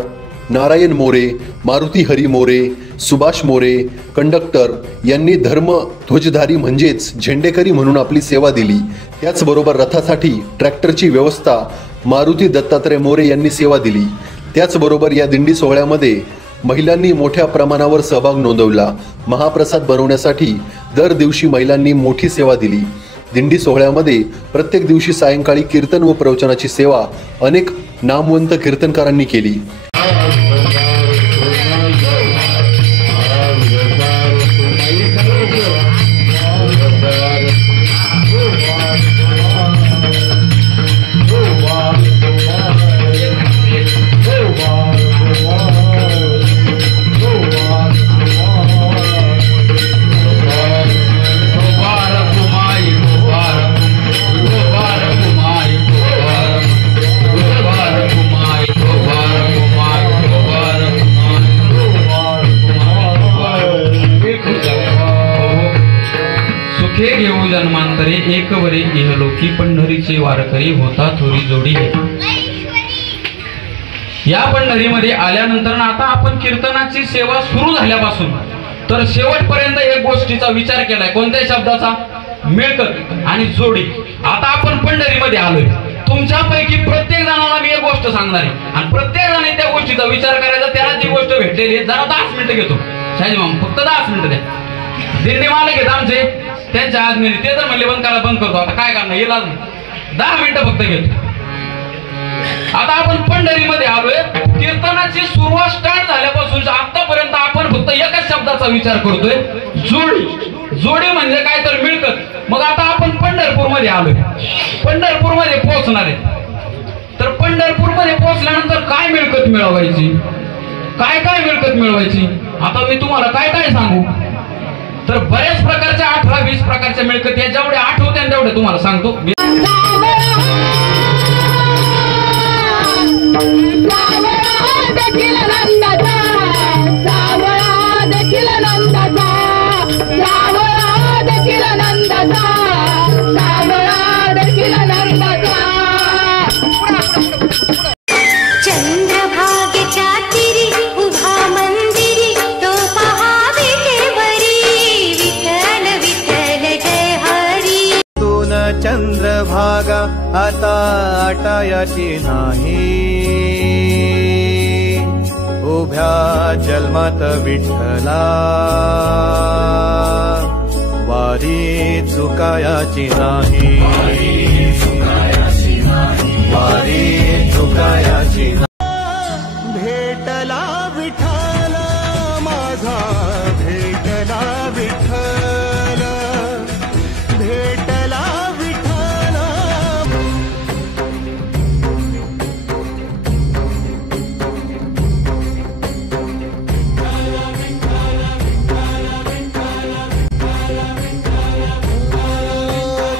नारायण मोरे, मारुती हरी मोरे, सुभाष मोरे, कंडक्टर यांनी धर्म ध्वजधारी म्हणजेच झेंडेकरी म्हणून आपली सेवा दिली. त्याचबरोबर रथासाठी ट्रॅक्टरची व्यवस्था मारुती दत्तात्रय मोरे यांनी सेवा दिली. त्याचबरोबर या दिंडी सोहळ्यामध्ये महिलांनी मोठ्या प्रमाणावर सहभाग नोंदवला. महाप्रसाद बनवण्यासाठी दर दिवशी महिलांनी मोठी सेवा दिली. दिंडी सोहळ्यामध्ये प्रत्येक दिवशी सायंकाळी कीर्तन व प्रवचनाची सेवा अनेक नामवंत कीर्तनकारांनी केली. जन्मांतरे एकवरे इहलोकी पंढरीचे वारकरी होता थोरी जोडी. या पंढरीमध्ये आल्यानंतर आता आपण कीर्तनाची सेवा सुरू झाल्यापासून तर शेवटपर्यंत एक गोष्टीचा विचार केलाय. कोणत्या शब्दाचा? मिळकत आणि जोडी. आता आपण पंढरीमध्ये आलोय. तुमच्यापैकी प्रत्येक जणाला मी एक गोष्ट सांगणार आहे आणि प्रत्येक जणाने त्या गोष्टीचा विचार करायचा. त्याला जी गोष्ट भेटलेली आहे जरा 10 मिनिटं घेतो. शाहजी मामा फक्त 10 मिनिटं द्या. दिंडी मालक आहेत आमचे, त्यांच्या आज्ञेने ते जर म्हणले बंद करा बंद करतो. आता काय करणार, येईल 10 मिनिटं फक्त घेतो. आता आपण पंढरीमध्ये आलोय. कीर्तनाची सुरुवात स्टार्ट झाल्यापासून आतापर्यंत आपण फक्त एकाच शब्दाचा विचार करतोय, जोडी. जोडी म्हणजे काय तर मिळकत. मग आता आपण पंढरपूर मध्ये आलोय, पंढरपूर मध्ये पोहोचणार आहे. तर पंढरपूर मध्ये पोहोचल्यानंतर काय मिळकत मिळवायची, काय काय मिळकत मिळवायची, आता मी तुम्हाला काय काय सांगू. तर बऱ्याच प्रकारच्या 18-20 प्रकारच्या मिळकत या जेवढ्या आठवत्या तेवढ्या तुम्हाला सांगतो. चंद्रभागेच्या तिरी उभा मंदिरी तो पहावे केवरी विठ्ठल विठ्ठल जय हरी. दोन चंद्रभागा आता आटायाची नाही, उभ्या जन्मात विठ्ठला वारी चुकायाची नाही, वारी चुकायाची नाही. भेटला विठ्ठल माझा, भेटला विठ्ठल, भेटला विठ्ठल.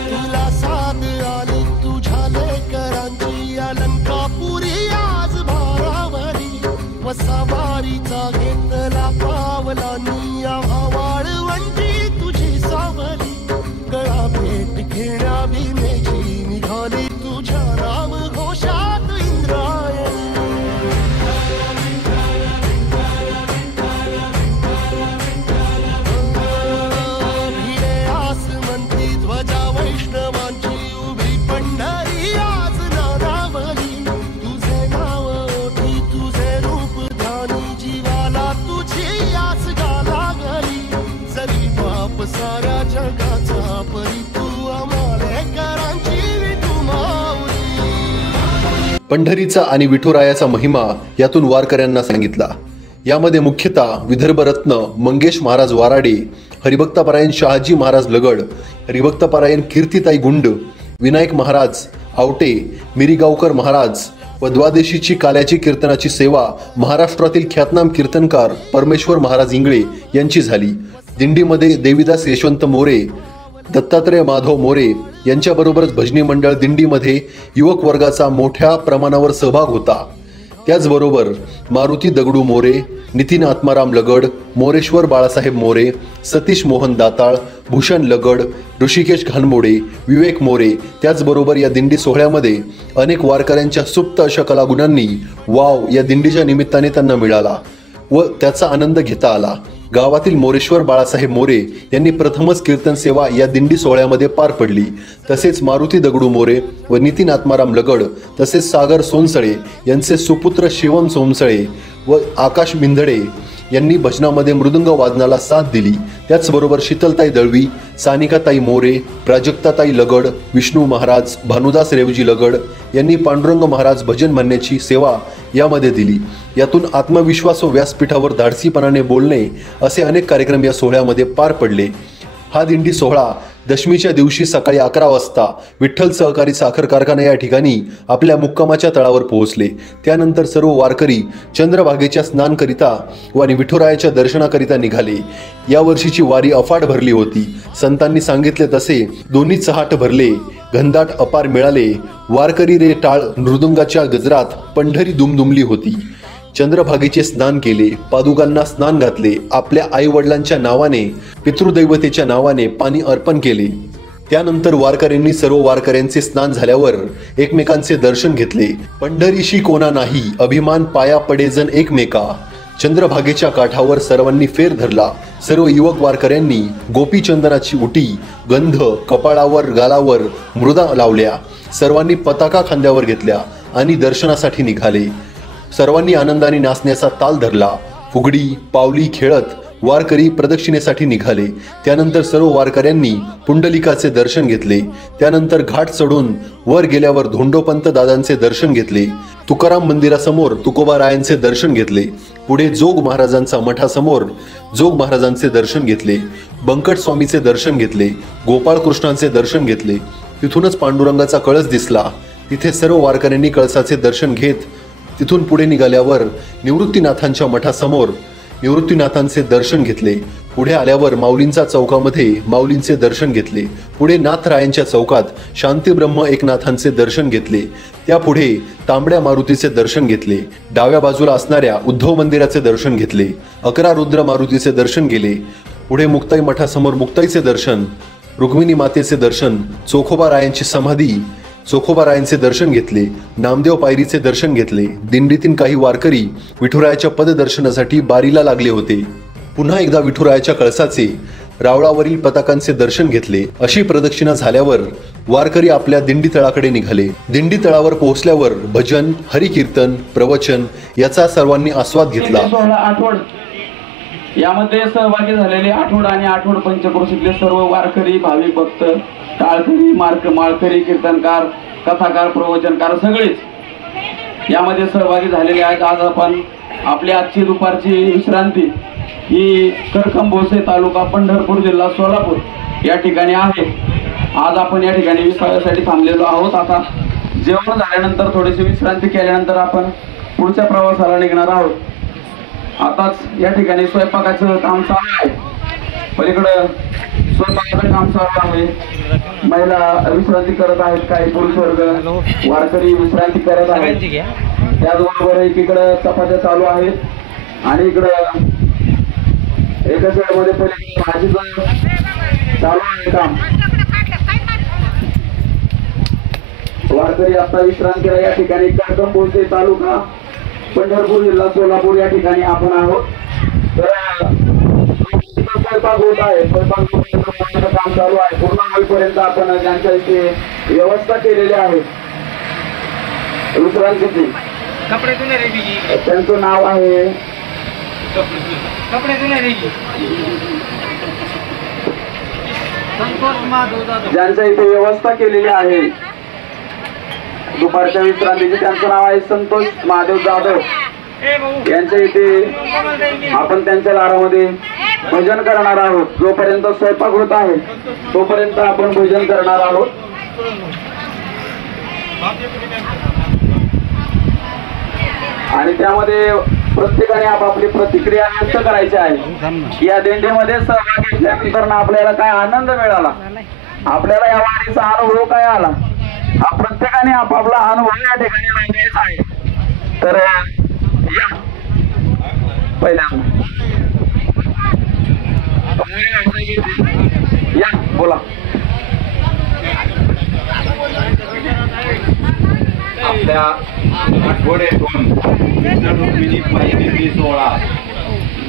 तुला साथ आली तुझ्या लेकरांची अलंकापुरी आज भारावरी, वसावारीचा घेतला पावला निया वाळवंटी तुझी सावली. गळा भेट घेण्या भीमेची निघाली तुझ्या राम घोषात इंद्रायणी. भिडे आसमंती ध्वजा वैष्णवांची उभी पंढरी आज नारावली. तुझे नाव ओठी तुझे रूप ध्यानी जीवाला तुझी आस लागली. जरी बाप साऱ्या जगाचा परी तू आम्हालेकरांची विठू माऊली. पंढरीचा आणि विठुरायाचा महिमा यातून वारकऱ्यांना सांगितला. यामध्ये मुख्यतः विदर्भरत्न मंगेश महाराज वाराडे, हरिभक्तपरायण शहाजी महाराज लगड, हरिभक्तपरायण कीर्तिताई गुंड, विनायक महाराज आवटे, मिरीगावकर महाराज व द्वादशीची काल्याची कीर्तनाची सेवा महाराष्ट्रातील ख्यातनाम कीर्तनकार परमेश्वर महाराज इंगळे यांची झाली. दिंडीमध्ये देवीदास यशवंत मोरे, दत्तात्रय माधव मोरे यांच्याबरोबरच भजनी मंडळ दिंडीमध्ये युवक वर्गाचा मोठ्या प्रमाणावर सहभाग होता. त्याचबरोबर मारुती दगडू मोरे, नितीन आत्माराम लगड, मोरेश्वर बाळासाहेब मोरे, सतीश मोहन दाताळ, भूषण लगड, ऋषिकेश घानमोडे, विवेक मोरे, त्याचबरोबर या दिंडी सोहळ्यामध्ये अनेक वारकऱ्यांच्या सुप्त अशा कलागुणांनी वाव या दिंडीच्या निमित्ताने त्यांना मिळाला व त्याचा आनंद घेता आला. गावातील मोरेश्वर बाळासाहेब मोरे यांनी प्रथमच कीर्तन सेवा या दिंडी सोहळ्यामध्ये पार पडली. तसेच मारुती दगडू मोरे व नितीन आत्माराम लगड तसेच सागर सोनसळे यांचे सुपुत्र शिवम सोनसळे व आकाश मिंधडे यांनी भजनामध्ये मृदुंग वादनाला साथ दिली. त्याचबरोबर शीतलताई दळवी, सानिकाताई मोरे, प्राजक्ताताई लगड, विष्णू महाराज, भानुदास रेवजी लगड यांनी पांडुरंग महाराज भजन म्हणण्याची सेवा यामध्ये दिली. यातून आत्मविश्वास व व्यासपीठावर धाडसीपणाने बोलणे असे अनेक कार्यक्रम या सोहळ्यामध्ये पार पडले. हा दिंडी सोहळा दशमीच्या दिवशी सकाळी 11 वाजता विठ्ठल सहकारी साखर कारखाना या ठिकाणी आपल्या मुक्कामाच्या तळावर पोहोचले. त्यानंतर सर्व वारकरी चंद्रभागेच्या स्नानकरिता व विठुरायाच्या दर्शनाकरिता निघाले. या वर्षीची वारी अफाट भरली होती. संतांनी सांगितले तसे दोन्ही चहाट भरले, घनदाट अपार मिळाले. वारकरी रे टाळ मृदुंगाच्या गजरात पंढरी दुमदुमली होती. चंद्रभागेचे स्नान केले, पादुकांना स्नान घातले, आपल्या आई वडिलांच्या नावाने पितृदैवतेच्या नावाने पाणी अर्पण केले. त्यानंतर वारकऱ्यांनी सर्व वारकऱ्यांचे स्नान झाल्यावर एकमेकांचे दर्शन घेतले. पंढरीशी कोणा नाही अभिमान पाया पडेजन एकमेका. चंद्रभागेच्या काठावर सर्वांनी फेर धरला. सर्व युवक वारकऱ्यांनी गोपीचंदनाची उटी, गंध कपाळावर गालावर मृदा लावल्या. सर्वांनी पताका खांद्यावर घेतल्या आणि दर्शनासाठी निघाले. सर्वांनी आनंदाने नाचण्याचा ताल धरला. फुगडी पावली खेळत वारकरी प्रदक्षिणेसाठी निघाले. त्यानंतर सर्व वारकऱ्यांनी पुंडलिकाचे दर्शन घेतले. त्यानंतर घाट चढून वर गेल्यावर धोंडोपंत दादांचे दर्शन घेतले. तुकाराम मंदिरासमोर तुकोबारायांचे दर्शन घेतले. पुढे जोग महाराजांचा मठासमोर जोग महाराजांचे दर्शन घेतले. बंकट स्वामीचे दर्शन घेतले. गोपाळकृष्णांचे दर्शन घेतले. तिथूनच पांडुरंगाचा कळस दिसला. तिथे सर्व वारकऱ्यांनी कळसाचे दर्शन घेत तिथून पुढे निघाल्यावर निवृत्तीनाथांच्या मठासमोर निवृत्तीनाथांचे दर्शन घेतले. पुढे आल्यावर माऊलींचा चौकामध्ये माऊलींचे दर्शन घेतले. पुढे नाथरायांच्या चौकात शांतीब्रह्म एकनाथांचे दर्शन घेतले. त्यापुढे तांबड्या मारुतीचे दर्शन घेतले. डाव्या बाजूला असणाऱ्या उद्धव मंदिराचे दर्शन घेतले. 11 रुद्र मारुतीचे दर्शन केले. पुढे मुक्ताई मठासमोर मुक्ताईचे दर्शन, रुक्मिणी मातेचे दर्शन, चोखोबारायांची समाधी चोखोबारायांचे दर्शन घेतले. नामदेव पायरीचे दर्शन घेतले. दिंडीतील काही वारकरी विठुरायाच्या पददर्शनासाठी बारीला लागले होते. पुन्हा एकदा विठुरायाच्या कळसाचे रावळावरील पताकांचे दर्शन घेतले. अशी प्रदक्षिणा झाल्यावर वारकरी आपल्या दिंडी तळाकडे निघाले. दिंडी तळावर पोहोचल्यावर भजन, हरिकीर्तन, प्रवचन याचा सर्वांनी आस्वाद घेतला. आठवड यामध्ये सहभागी झालेले आठवड आणि आठवड पंचक्रोशीतले सर्व वारकरी, भाविक भक्त, टाळकरी, माळकरी, कीर्तनकार, कथाकार, प्रवचनकार सगळेच यामध्ये सहभागी झालेले आहेत. आज आपण आपली आजची दुपारची विश्रांती ही करकंबोसे तालुका पंढरपूर जिल्हा सोलापूर या ठिकाणी आहे. आज आपण या ठिकाणी विसाव्यासाठी थांबलेलो आहोत. आता जेवण झाल्यानंतर थोडीशी विश्रांती केल्यानंतर आपण पुढच्या प्रवासाला निघणार आहोत. आताच या ठिकाणी स्वयंपाकाचं काम चालू आहे. पलीकडं स्वयंपाकाचं काम चालू आहे. महिला विश्रांती करत आहेत, काही पुरुष वर्ग वारकरी विश्रांती करत आहेत. त्याचबरोबर एकीकडे चपात्या चालू आहेत आणि इकडं एका साईडमध्ये पलीकडे भाजीचं चालू आहे काम. वारकरी आता विश्रांतीला या ठिकाणी करकंबोसे तालुका पंढरपूर जिल्हा सोलापूर या ठिकाणी आपण आहोत. तर स्वयंपाक होत आहे. स्वयंपाक काम चालू आहे. पूर्ण होईपर्यंत आपण ज्यांच्या इथे व्यवस्था केलेली आहे विश्रांतीची, त्यांचं नाव आहे ज्यांच्या इथे व्यवस्था केलेली आहे दुपारच्या विश्रांतीची, त्यांचं नाव आहे संतोष महादेव जाधव. यांच्या इथे आपण त्यांच्या दारामध्ये भजन करणार आहोत. जोपर्यंत स्वयंपाक होत आहे तोपर्यंत आपण भजन करणार आहोत. आणि त्यामध्ये प्रत्येकाने आपापली प्रतिक्रिया व्यक्त करायची आहे. या दिंडीमध्ये सहभागी झाल्यानंतर आपल्याला काय आनंद मिळाला, आपल्याला या वारीचा अनुभव काय आला, हा प्रत्येकाने आपापला अनुभव या ठिकाणी मांडायचा आहे. तर या पहिल्यांदा या बोला. आपल्या आठवड्यातून रुक्मिणी पायी सोहळा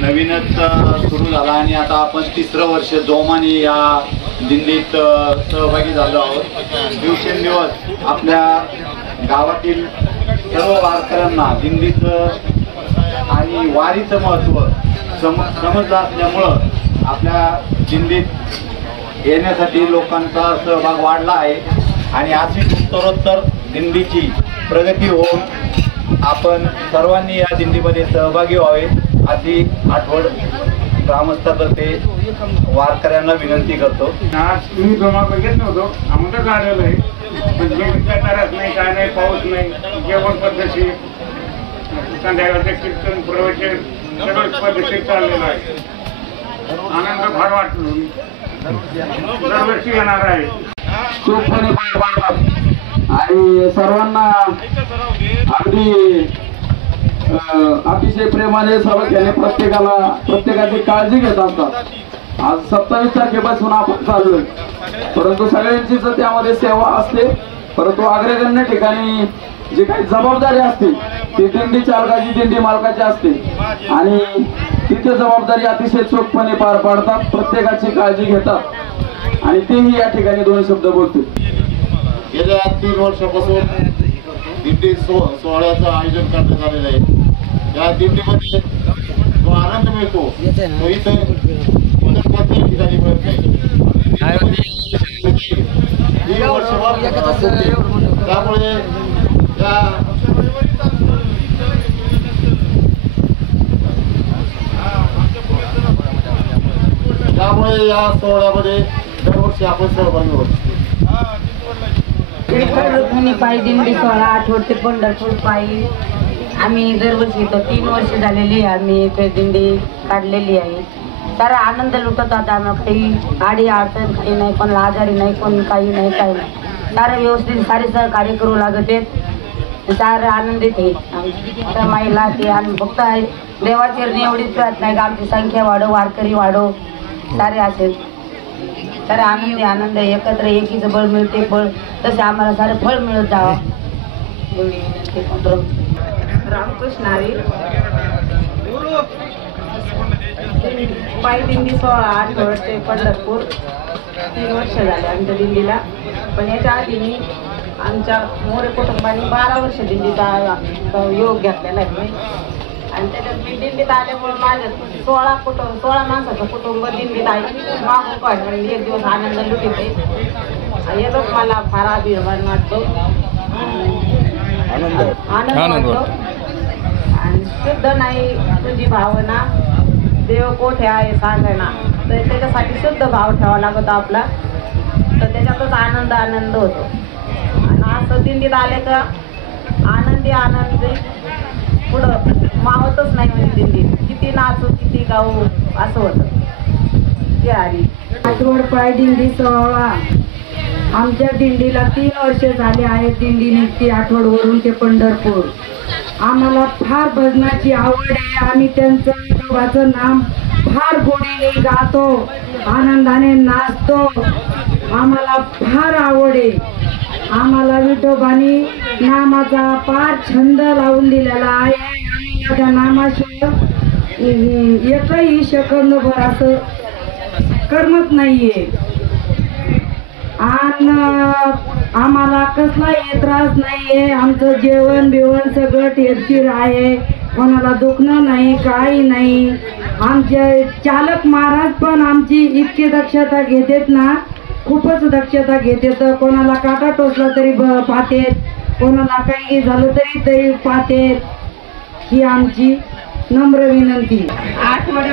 नवीनच सुरू झाला आणि आता आपण 3रं वर्ष जोमाने या दिंडीत सहभागी झालो आहोत. दिवसेंदिवस आपल्या गावातील सर्व वारकऱ्यांना दिंडीचं आणि वारीचं महत्त्व समजलं असल्यामुळं आपल्या दिंडीत येण्यासाठी लोकांचा सहभाग वाढला आहे. आणि अशीच उत्तरोत्तर दिंडीची प्रगती होऊन आपण सर्वांनी या दिंडीमध्ये सहभागी व्हावे अशी आठवड ग्रामस्थातर्फे वारकऱ्यांना विनंती करतो. आज तुम्ही जमा बघत नव्हतो, आमचं झालेलं आहे. तरच नाही, काय नाही, पाऊस नाही, जेवण पद्धती, संध्याकाळचं कीर्तन, प्रवचन सगळं पद्धतीत चाललेलं आहे. आनंद फार वाटलो. दरवर्षी येणार आहे. चोखपणे पार पाडतात आणि सर्वांना अगदी अतिशय प्रेमाने सर्वांनी प्रत्येकाची काळजी घेत असतात. आज 27 तारखेपासून आपण चाललोय, परंतु सगळ्यांचीच त्यामध्ये सेवा असते. परंतु अग्रगण्य ठिकाणी जी काही जबाबदारी असते ती दिंडी चालकाची, दिंडी मालकाची असते आणि तिथे जबाबदारी अतिशय चोखपणे पार पाडतात, प्रत्येकाची काळजी घेतात आणि तेही या ठिकाणी 2 शब्द बोलतील. गेल्या 3 वर्षापासून दिंडी सोहळ्याचं आयोजन करण्यात आलेलं आहे. या दिंडीमध्ये जो आनंद मिळतो तो इथं कोणत्याही ठिकाणी मिळत नाही. त्यामुळे या सोहळ्यामध्ये दरवर्षी आपण सहभागी होतो. रुक्मिणी पायी दिंडी सोहळा आठवड ते पंढरपूर पायी आम्ही दरवर्षी येतो. 3 वर्ष झालेली आम्ही एक दिंडी काढलेली आहे. सारा आनंद लुटत होता. आम्हाला काही आडी अडचण काही नाही, कोणाला आजारी नाही, कोण काही नाही, काही नाही. सारं व्यवस्थित सारे सहकार्य करू लागते. सारं आनंदित आहे. महिला ते आणि फक्त देवाचरणी एवढीच प्रार्थना आहे की आमची संख्या वाढो, वारकरी वाढो, सारे असेल तर आनंद एकत्र एकीचं बळ मिळते फळ तसे आम्हाला सारे फळ मिळत जावं. रामकृष्ण हरी. पायी दिंडी सोहळा आठवड ते पंढरपूर 3 वर्ष झाले आमच्या दिंडीला. पण याच्या आधी मी आमच्या मोरे कुटुंबाने 12 वर्ष दिंडीचा योग घेतलेला आहे. आणि त्याच्यात मी दिंडीत आल्यामुळे माझ्या 16 माणसाचं कुटुंब दिंडीत आहे. मागून काढून एक दिवस आनंद लुटीत आहे. याचाच मला फार अभिमान वाटतो, आनंद वाटतो. आणि शुद्ध नाही तुझी भावना देव कोठे आहे सांगणा, तर त्याच्यासाठी शुद्ध भाव ठेवावा लागतो आपला, तर त्याच्यातच आनंद होतो. आणि असं दिंडीत आले का आनंदी पुढं मावतच नाही म्हणजे दिंडीत. किती नाचू किती गाऊ असं होतं. आठवड पाय दिंडी सोहळा आमच्या दिंडीला 3 वर्ष झाले आहेत. दिंडी निघते आठवडवरून ते पंढरपूर. आम्हाला फार भजनाची आवड आहे. आम्ही त्यांचं विठोबाचं नाम फार गोडीने गातो, आनंदाने नाचतो. आम्हाला फार आवड आहे. आम्हाला विठोबानी नामाचा फार छंद लावून दिलेला आहे. त्या नामाशिवाय एकही सेकंदभर असं करमत नाहीये. आणि आम्हाला कसलाही त्रास नाहीये. आमचं जेवण बिवण सगळं ठेरशीर आहे. कोणाला दुखणं नाही, काही नाही. आमचे चालक महाराज पण आमची इतकी दक्षता घेतात ना, खूपच दक्षता घेतात. कोणाला काटा टोचला तरी पाहतेत, कोणाला काही झालं तरी पाहतेत. ही आमची नम्र विनंती. आठवड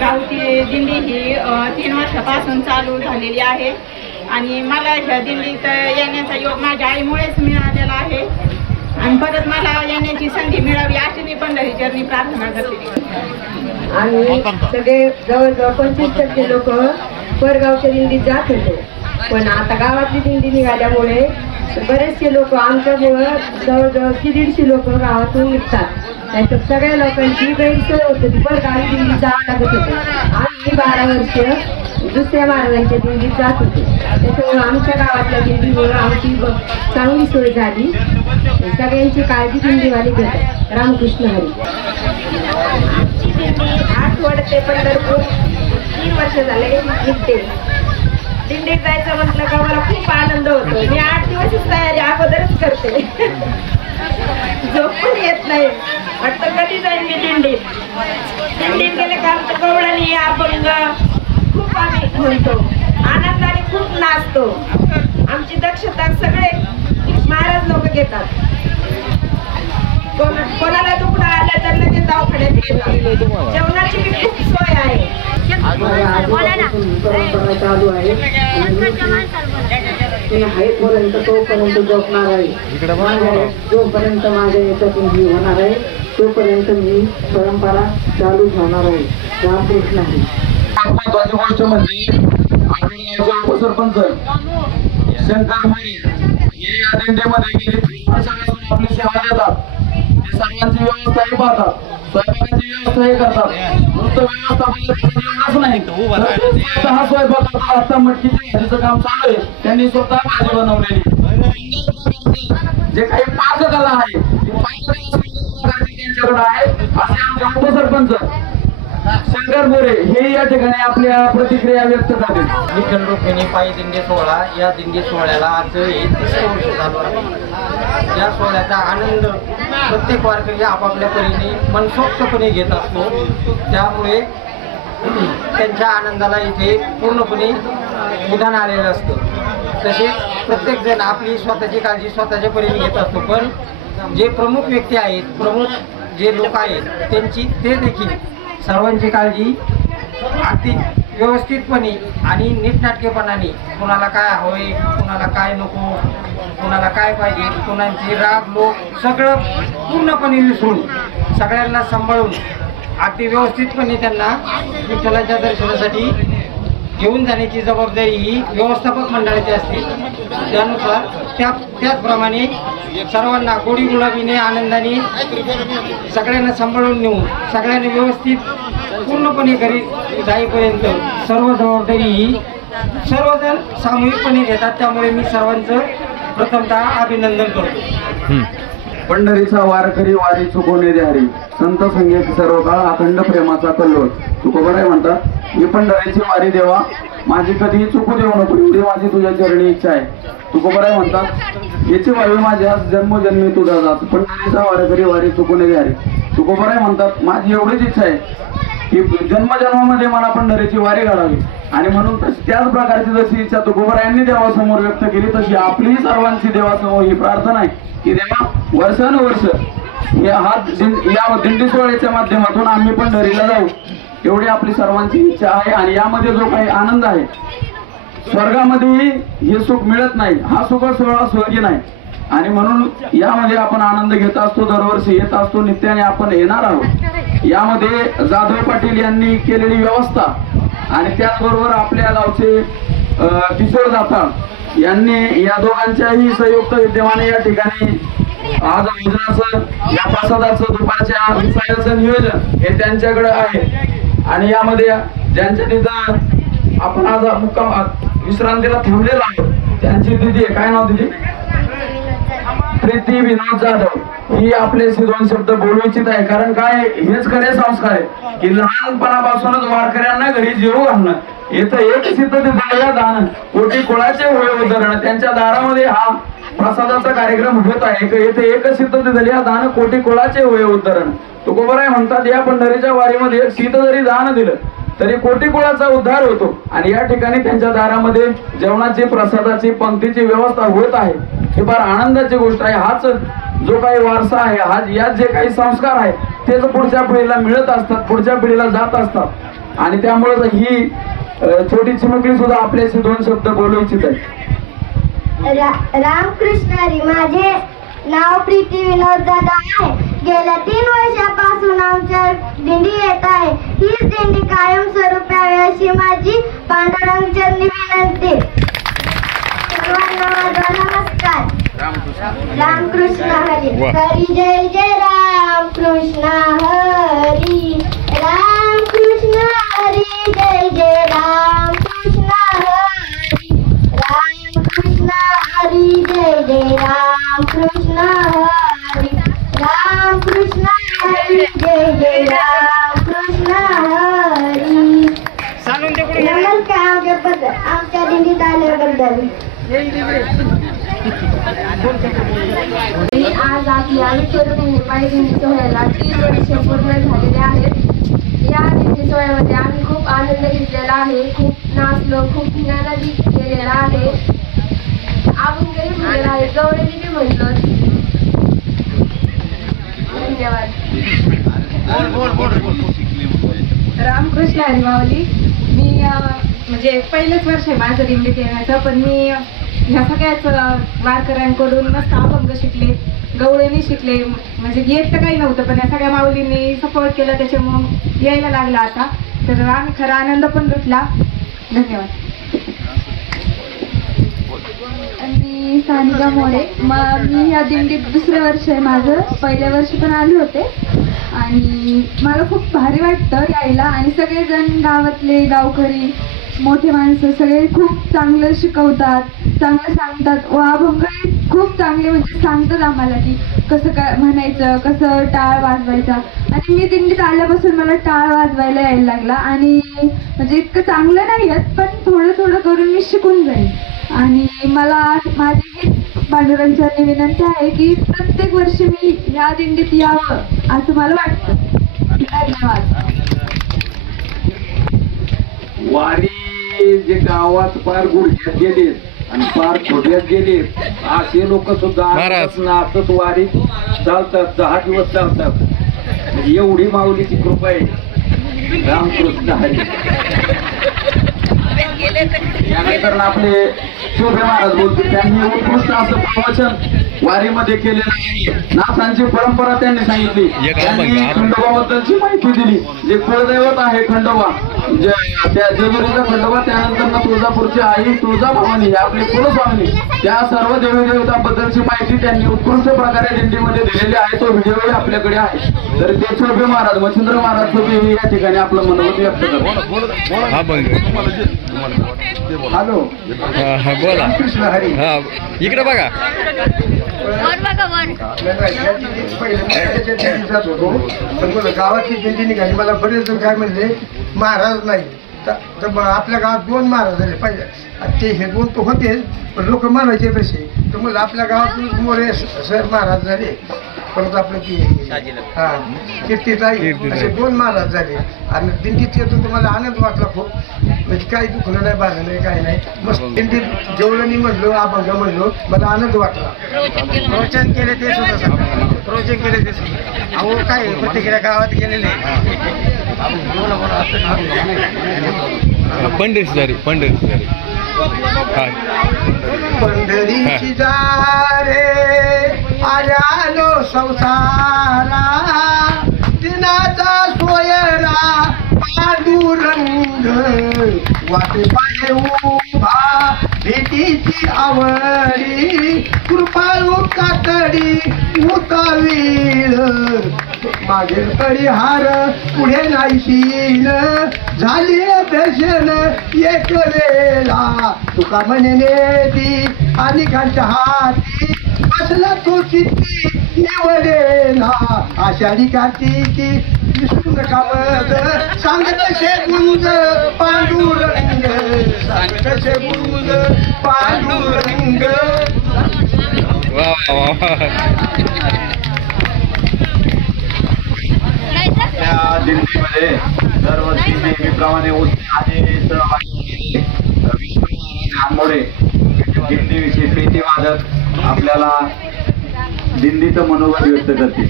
गावची दिंडी ही 3 वर्षापासून चालू झालेली आहे. आणि मला ह्या दिंडीत येण्याचा योग माझ्या आईमुळेच मिळालेला आहे. आणि परत मला येण्याची संधी मिळावी अशी मी पंढरीचरणी प्रार्थना करते. आणि सगळे जवळजवळ 25% लोक परगावच्या दिंडीत जात होते. पण आता गावातली दिंडी निघाल्यामुळे बरेचसे लोक आमच्यामुळं जवळजवळ 150 लोक गावातून निघतात. नाहीतर सगळ्या लोकांची गैरसोय होत होती. परगावी दिंडीत जावं लागत होते. आम्ही 12 वर्ष दुसऱ्या महाराजांच्या दिंडीत जात होते. त्याच्यामुळं आमच्या गावातल्या दिंडीमुळं आमची चांगली सोय झाली. सगळ्यांची काळजी दिंडीवाली घेतात. रामकृष्ण हरी. आमची दिंडी आठवड ते पंढरपूर 3 वर्ष झाले निघते. दिंडीत जायचं म्हटलं का मला खूप आनंद होतो. मी 8 दिवसच तयारी अगोदरच करते. झोप पण येत नाही. वाटतं कधी जाईल मी दिंडीत गेले का आमचं गवळणी अपंग खूप आम्ही म्हणतो, आनंदाने खूप नाचतो. आमची दक्षता सगळे महाराज लोक घेतात. कोणाला दुखणं आलं तर लगेच दवाखान्यात येतात. जेवणाची बी खूप सोय आहे. परंपरा चालू आहे. मी आहेपर्यंत तोपर्यंत जपणार आहे. जोपर्यंत माझ्या याच्यातून जी होणार आहे तोपर्यंत मी परंपरा चालू ठेवणार आहे. रामकृष्ण हरी. महत्वाची गोष्ट म्हणजे उपसरपंच शंकर मोरे हे या दिंडीमध्ये गेले 3 वर्षापासून आपली सेवा देतात. ते सर्वांची व्यवस्थाही पाहतात, स्वयंपाकाची व्यवस्थाही करतात. नुसतं व्यवस्थापन नाही, स्वतः स्वयंपाक करतात. आता मटकीच्या भाजीचं काम चालू आहे. त्यांनी स्वतः भाजी बनवलेली. जे काही पाककला आहे त्यांच्याकडे आहे. असे आमचे उपसरपंच शंकर मोरे हे या ठिकाणी आपल्या प्रतिक्रिया व्यक्त करतील. विठ्ठल रुक्मिणी पायी दिंडी सोहळा, या दिंडी सोहळ्याला आज हे 3रं वर्ष झालं आहे. या सोहळ्याचा आनंद प्रत्येक वारकरी आपापल्या परीने मनसोक्तपणे घेत असतो. त्यामुळे त्यांच्या आनंदाला इथे पूर्णपणे उधाण आलेलं असतं. तसेच प्रत्येकजण आपली स्वतःची काळजी स्वतःच्या परीने घेत असतो. पण जे प्रमुख व्यक्ती आहेत, प्रमुख जे लोक आहेत, त्यांची ते देखील सर्वांची काळजी अगदी व्यवस्थितपणे आणि नीटनाटकेपणाने, कुणाला काय हवंय, कुणाला काय नको, कुणाला काय पाहिजे, कुणाची राग लोक सगळं पूर्णपणे विसरून सगळ्यांना सांभाळून अगदी व्यवस्थितपणे त्यांना विठ्ठलाच्या दर्शनासाठी घेऊन जाण्याची जबाबदारी ही व्यवस्थापक मंडळाची असते. त्यानुसार त्याचप्रमाणे सर्वांना गोडी गुलाबीने आनंदाने सगळ्यांना सांभाळून नेऊन सगळ्यांनी व्यवस्थित पूर्णपणे घरी जाईपर्यंत सर्व जबाबदारी ही सर्वजण सामूहिकपणे घेतात. त्यामुळे मी सर्वांचं प्रथमतः अभिनंदन करतो. पंढरीचा वारकरी वारी चुकवणे हरी, संत संगीत सर्व काळ अखंड प्रेमाचा कल्लोळ. तुकोबाराय म्हणतात, ही पंढरीची वारी देवा माझी कधीही चुकू देऊ नको, एवढी माझी तुझ्या चरणी इच्छा आहे. तुकोबाराय म्हणतात, याची वारी माझ्या जन्मोजन्मी तुझा जात, पंढरीचा वारकरी वारी चुकवणे हरी. तुकोबाराय म्हणतात, माझी एवढीच इच्छा आहे की जन्मजन्मामध्ये मला पंढरीची वारी घडावी. आणि म्हणून त्याच प्रकारची जशी इच्छा तुकोबारायांनी देवासमोर व्यक्त केली, तशी आपली सर्वांची देवासमोर ही प्रार्थना आहे की देवा वर्षानुवर्ष या दिंडी सोहळ्याच्या माध्यमातून आम्ही पंढरीला जाऊ, एवढी आपली सर्वांची इच्छा आहे. आणि यामध्ये जो काही आनंद आहे, स्वर्गामध्येही हे सुख मिळत नाही, हा सुख सोहळा स्वर्गी नाही. आणि म्हणून यामध्ये आपण आनंद घेत असतो, दरवर्षी येत असतो, नित्याने आपण येणार आहोत. यामध्ये जाधव पाटील यांनी केलेली व्यवस्था आणि त्याचबरोबर आपल्या गावचे किशोर जाताळ यांनी या दोघांच्याही संयुक्त विद्यमाने या ठिकाणी आज भोजनाचं, या प्रसादाचं, दुपारच्या विसायचं नियोजन हे त्यांच्याकडे आहे. आणि यामध्ये ज्यांच्या तिथं आपण आज मुक्काम विश्रांतीला थांबलेलो आहोत, त्यांची दिदी, काय नाव दिदी? प्रीती विनोद जाधव, ही आपल्याशी 2 शब्द बोलू इच्छित आहे. कारण काय, हेच खरे संस्कार आहे की लहानपणापासूनच वारकऱ्यांना घरी जेवू घालणं. इथं एक सिद्ध दिलेल्या दान कोटी कुळाचे होय उदाहरण, त्यांच्या दारामध्ये हा प्रसादाचा कार्यक्रम होत आहे. येथे एक सिद्ध दिलेल्या दान कोटी कुळाचे होय उदाहरण. तुकोबाराय म्हणतात, या पंढरीच्या वारीमध्ये एक शीत जरी दान दिलं तरी कोटी कुळाचा उद्धार होतो. आणि या ठिकाणी त्यांच्या दारामध्ये जेवणाची, प्रसादाची, पंक्तीची व्यवस्था होत आहे. ही फार आनंदाची गोष्ट आहे. हाच जो काही वारसा आहे, हा यात जे काही संस्कार आहे तेच पुढच्या पिढीला मिळत असतात, पुढच्या पिढीला जात असतात. आणि त्यामुळे ही छोटी चिमुकली सुद्धा आपल्याशी 2 शब्द बोलू इच्छित आहे. रामकृष्ण हरी, माझे नाव प्रीती विनोद जाधव आहे. गेल्या 3 वर्षापासून आमच्या दिंडी येत आहे. ही दिंडी कायमस्वरूपी यावी अशी माझी पांडुरंग चरणी विनंती. नमस्कार. रामकृष्ण हरी. हरी जय जय रामकृष्ण हरी. रामकृष्ण हरी जय जय रामकृष्ण हरी. रामकृष्ण हरी जय जय रामकृष्ण हरी. रामकृष्ण हरी जय जय रामकृष्ण हरी. नमस्कार. आमच्या दिंडीत आल्याबद्दल आज आपल्या विठ्ठल पायी दिंडी सोहळ्याला 3 वर्ष पूर्ण झालेले आहेत. या दिंडी सोहळ्यामध्ये आम्ही खूप आनंद घेतलेला आहे, खूप नाचलो, खूप ज्ञानादी केलेला आहे. आपण गरीब म्हणलेला आहे, गवळीने म्हणलो. धन्यवाद. रामकृष्ण हरी माऊली. मी म्हणजे पहिलंच वर्ष आहे माझं दिंडीत येण्याचं, पण मी ह्या सगळ्याच वारकऱ्यांकडून मस्त अभंग शिकले, गवळणी शिकले. म्हणजे येत तर काही नव्हतं, पण या सगळ्या माऊलींनी सपोर्ट केला, त्याच्यामुळं यायला लागला आता. तर आम्ही खरा आनंद पण लुटला. धन्यवाद. मी सानिका मोरे. मी ह्या दिंडीत 2रं वर्ष आहे माझं. पहिल्या वर्षी पण आले होते आणि मला खूप भारी वाटतं यायला. आणि सगळेजण गावातले, गावकरी, मोठे माणसं सगळे खूप चांगलं शिकवतात, चांगलं सांगतात व अभंग खूप चांगले म्हणजे सांगतात आम्हाला की कसं काय म्हणायचं, कसं टाळ वाजवायचा. आणि मी दिंडीत आल्यापासून मला टाळ वाजवायला यायला लागला आणि म्हणजे इतकं चांगलं नाही येत पण थोडं थोडं करून मी शिकून जाईल. आणि मला माझी हीच पांडुरंगाची विनंती आहे की प्रत्येक वर्षी मी या दिंडीत यावं असं मला वाटतं. धन्यवाद. वारी जे गावात पार गुडघ्यात गेले आणि पार छोट्यात गेले असे लोक सुद्धा नाचत वारी चालतात, 10 दिवस चालतात. एवढी माऊलीची कृपा आहे. रामकृष्ण हरी. यानंतर आपले शोभे महाराज बोलतील. त्यांनी उत्कृष्ट असं प्रवचन वारीमध्ये केलेलं आहे. नाथांची परंपरा त्यांनी सांगितली. त्यांनी खंडोबाबद्दलची माहिती दिली. जे कुलदैवत आहे खंडोबा, त्या जेजुरीचा खंडोबा, त्यानंतर तुळजापूरची आई तुळजाभवानी ही आपली कुलस्वामिनी, त्या सर्व देवी देवतांबद्दलची माहिती त्यांनी उत्कृष्ट प्रकारे दिंडीमध्ये दिलेली आहे. तो व्हिडिओही आपल्याकडे आहे. तर ते शोभे महाराज मच्छिंद्र महाराज शोभे या ठिकाणी आपलं मनोगत व्यक्त करतात. हॅलो बोला. कृष्ण हरी. इकडे बघा. जात होतो पण मला गावाची दिंडी निघाली. मला बरेच जण काय म्हणले महाराज नाही तर आपल्या गावात 2 महाराज झाले पाहिजे. ते हे 2 तर होतेच पण लोक म्हणायचे तसे. तर मला आपल्या गावात मोरे सर महाराज झाले, परत आपलं ती कीर्तीताई असे 2 महाराज झाले. आणि दिंडीत येतो तर मला आनंद वाटला खूप. म्हणजे काही दुखणं नाही, बाजू नाही, काही नाही. मस्त दिंडीत जेवढं मी म्हणलो अभंग म्हणलो मला आनंद वाटला. प्रवचन केले ते सुद्धा प्रवचन केले ते सुद्धा. अहो काय प्रतिक्रिया गावात गेलेले पंढरीची जा रे आल्यालो संसारा दिनाचा सोयरा पांडुरंग वाटे पाहिजे उभा भेटीची आवडी कृपाळू कातडी उतावीळ मागे तरी हार पुढे नाहीशील झाली दर्शन एक वेळा तुका म्हणणे ती आणि खालच्या हाती बसला तो चित्ती निवडेला आषाढी कार्तिकी विष्णू कामद सांगत शे गुंज पांडुरंग सांगत शे गुंज पांडुरंग. त्या दिंडीमध्ये दरवर्षी नेहमीप्रमाणे उत्साहाने सहभागी आंबोडे दिंडीविषयी पेटी वाजत आपल्याला दिंडीचं मनोगत व्यक्त करते.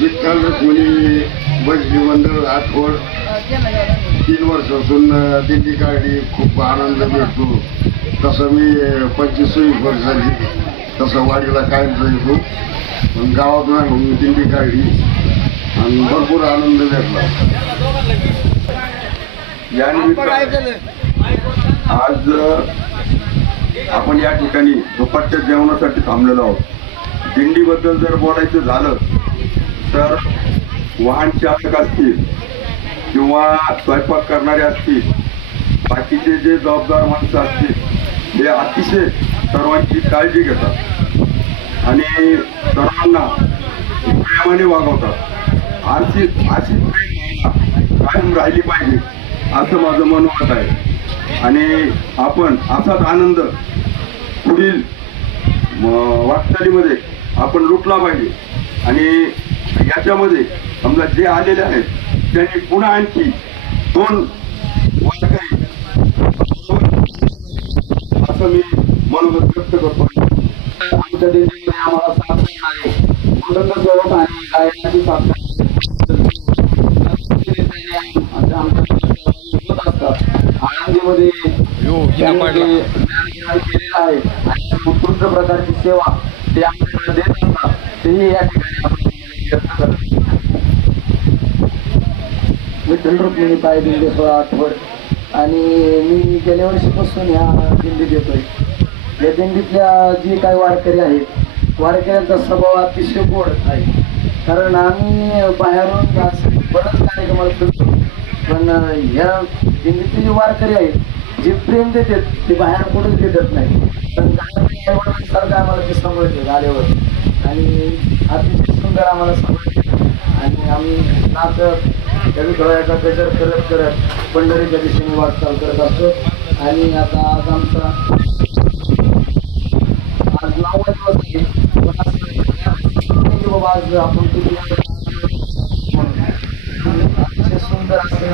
विठ्ठल रुक्मिणी बसजी मंडळ आठवड 3 वर्षापासून दिंडी काढली. खूप आनंद मिळतो. तसं मी 25 वर्ष झाली तसं वाडीला कायमचं येतो. पण गावातून म्हणून दिंडी काढली आणि भरपूर आनंद भेटला. या निमित्तानं आज आपण या ठिकाणी दुपारच्या जेवणासाठी थांबलेलो आहोत. दिंडीबद्दल जर बोलायचं झालं तर वाहन चालक असतील किंवा स्वयंपाक करणारे असतील, बाकीचे जे जबाबदार माणसं असतील हे अतिशय सर्वांची काळजी घेतात आणि सर्वांना प्रेमाने वागवतात. अशी प्रेम कायम राहिली पाहिजे असं माझं मनोमत आहे. आणि आपण असाच आनंद पुढील वाटचालीमध्ये आपण लुटला पाहिजे. आणि याच्यामध्ये समजा जे आलेले आहेत त्यांनी पुन्हा आणखी 2 वारकरी असं मी मनोगत व्यक्त करतो. आमच्या दिंडीमध्ये आम्हाला साथ देणारे मृदंग आणि गायनाची साथ आनंदीमध्ये ज्ञान केलेलं आहे आणि उत्कृष्ट प्रकारची सेवा ते आमच्याकडे देत असतात. तेही या ठिकाणी आपण व्यक्त करतो. विठ्ठल रुक्मिणी पाय दिंडी 16 आठवड आणि मी गेल्या वर्षीपासून ह्या दिंडीत येतोय. या दिंडीतल्या जी काही वारकरी आहेत वारकऱ्यांचा स्वभाव अतिशय गोड आहे. कारण आम्ही बाहेरून बरेच कार्यक्रमाला फिरतो पण ह्या दिंडीतले जे वारकरी आहेत जे प्रेम देतात ते बाहेर कोणीच भेटत नाही. पण सारखं आम्हाला ते सांभाळते आल्यावर आणि अतिशय सुंदर आम्हाला सांभाळते आणि आम्ही नाचत कधी डोळ्याचा गजर करत करत पंढरीच्या दिशेने वाटचाल करत असतो. आणि आता आज आमचा आज 9वा दिवस आहे. पण असं बाबा आज आपण किती अतिशय सुंदर असे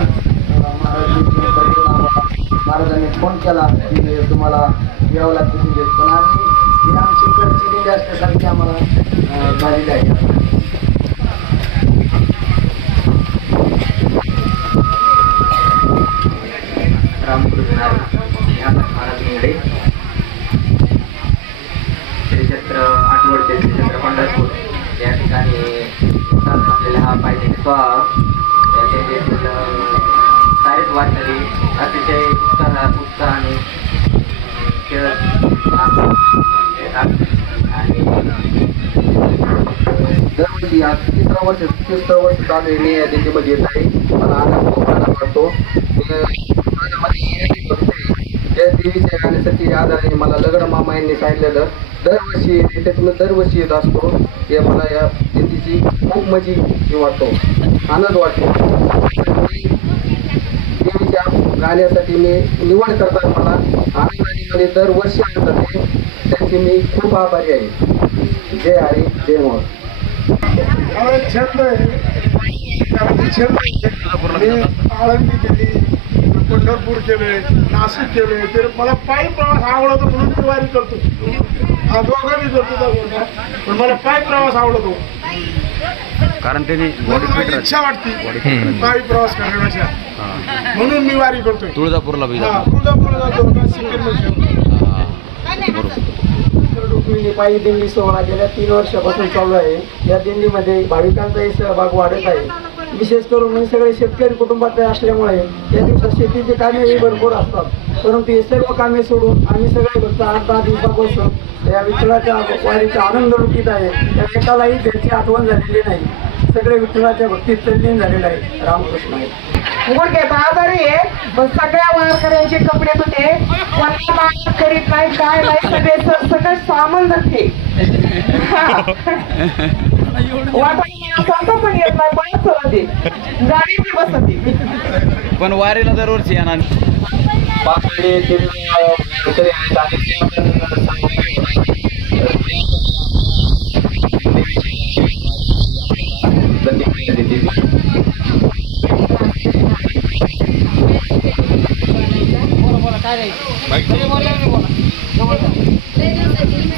महाराजांनी फोन केला की तुम्हाला यावं लागतं दिंडीत. पण आम्ही आमची घरची दिंडी असल्यासारखी आम्हाला झालेली आहे. रामकृष्ण महाराज निगडे श्री क्षेत्र आठवड ते श्री क्षेत्र पंढरपूर या ठिकाणी असलेला हा पायदिंडी सोहळा या दिंडीतील सारेच वारकरी अतिशय उत्साहाने खेळत आणि दरवर्षी आज तिसरं वर्ष चालू आहे. मी या दिंडीमध्ये येत आहे. मला आनंद खूप आनंद वाटतो. त्या देवीच्या गाण्यासाठी आधाराने मला लगड मामा यांनी सांगितलेलं दरवर्षी येते तुम्ही दरवर्षी येत असतो. हे मला या दिंडीची खूप मजा वाटतो, आनंद वाटतो. देवीच्या गाण्यासाठी मी निवड करताना मला आनंदाने मध्ये दरवर्षी आणतात ते त्यांचे मी खूप आभारी आहे. जय हरी जय मोर. छंद आहे मी आळंदी केली, पंढरपूर केले, नाशिक केले. तर मला पायी प्रवास आवडतो म्हणून मी वारी करतो. हा दोघांनी करतो पण मला पायी प्रवास आवडतो कारण त्यांनी इच्छा वाटते पायी प्रवास करण्याच्या म्हणून मी वारी करतोय. तुळजापूरला जातो रुक्मिणी पायी दिंडी सोहळा गेल्या 3 वर्षापासून चालू आहे. या दिंडीमध्ये भाविकांचाही सहभाग वाढत आहे. विशेष करून मी सगळे शेतकरी कुटुंबातले असल्यामुळे या दिवसात शेतीची कामेही भरपूर असतात. परंतु हे सर्व कामे सोडून आम्ही सगळे फक्त 8-10 दिवसापासून या विठ्ठलाच्या वारीचा आनंद लुटीत आहे. त्या एकालाही त्याची आठवण झालेली नाही. सगळे विठ्ठलाच्या भक्तीत तल्लीन झालेलं आहे. रामकृष्ण आहे. गुडघ्याचा आजारी आहे पण सगळ्या वारकऱ्यांचे कपडे होते. कोणाला मागणी करीत नाही काय नाही सगळे सगळं सामान जाते. वाटायला पण येत नाही पण चलते गाडी बी बसते. पण वारीला दरवर्षी येणार पाचवडे येथील वारकरी आहेत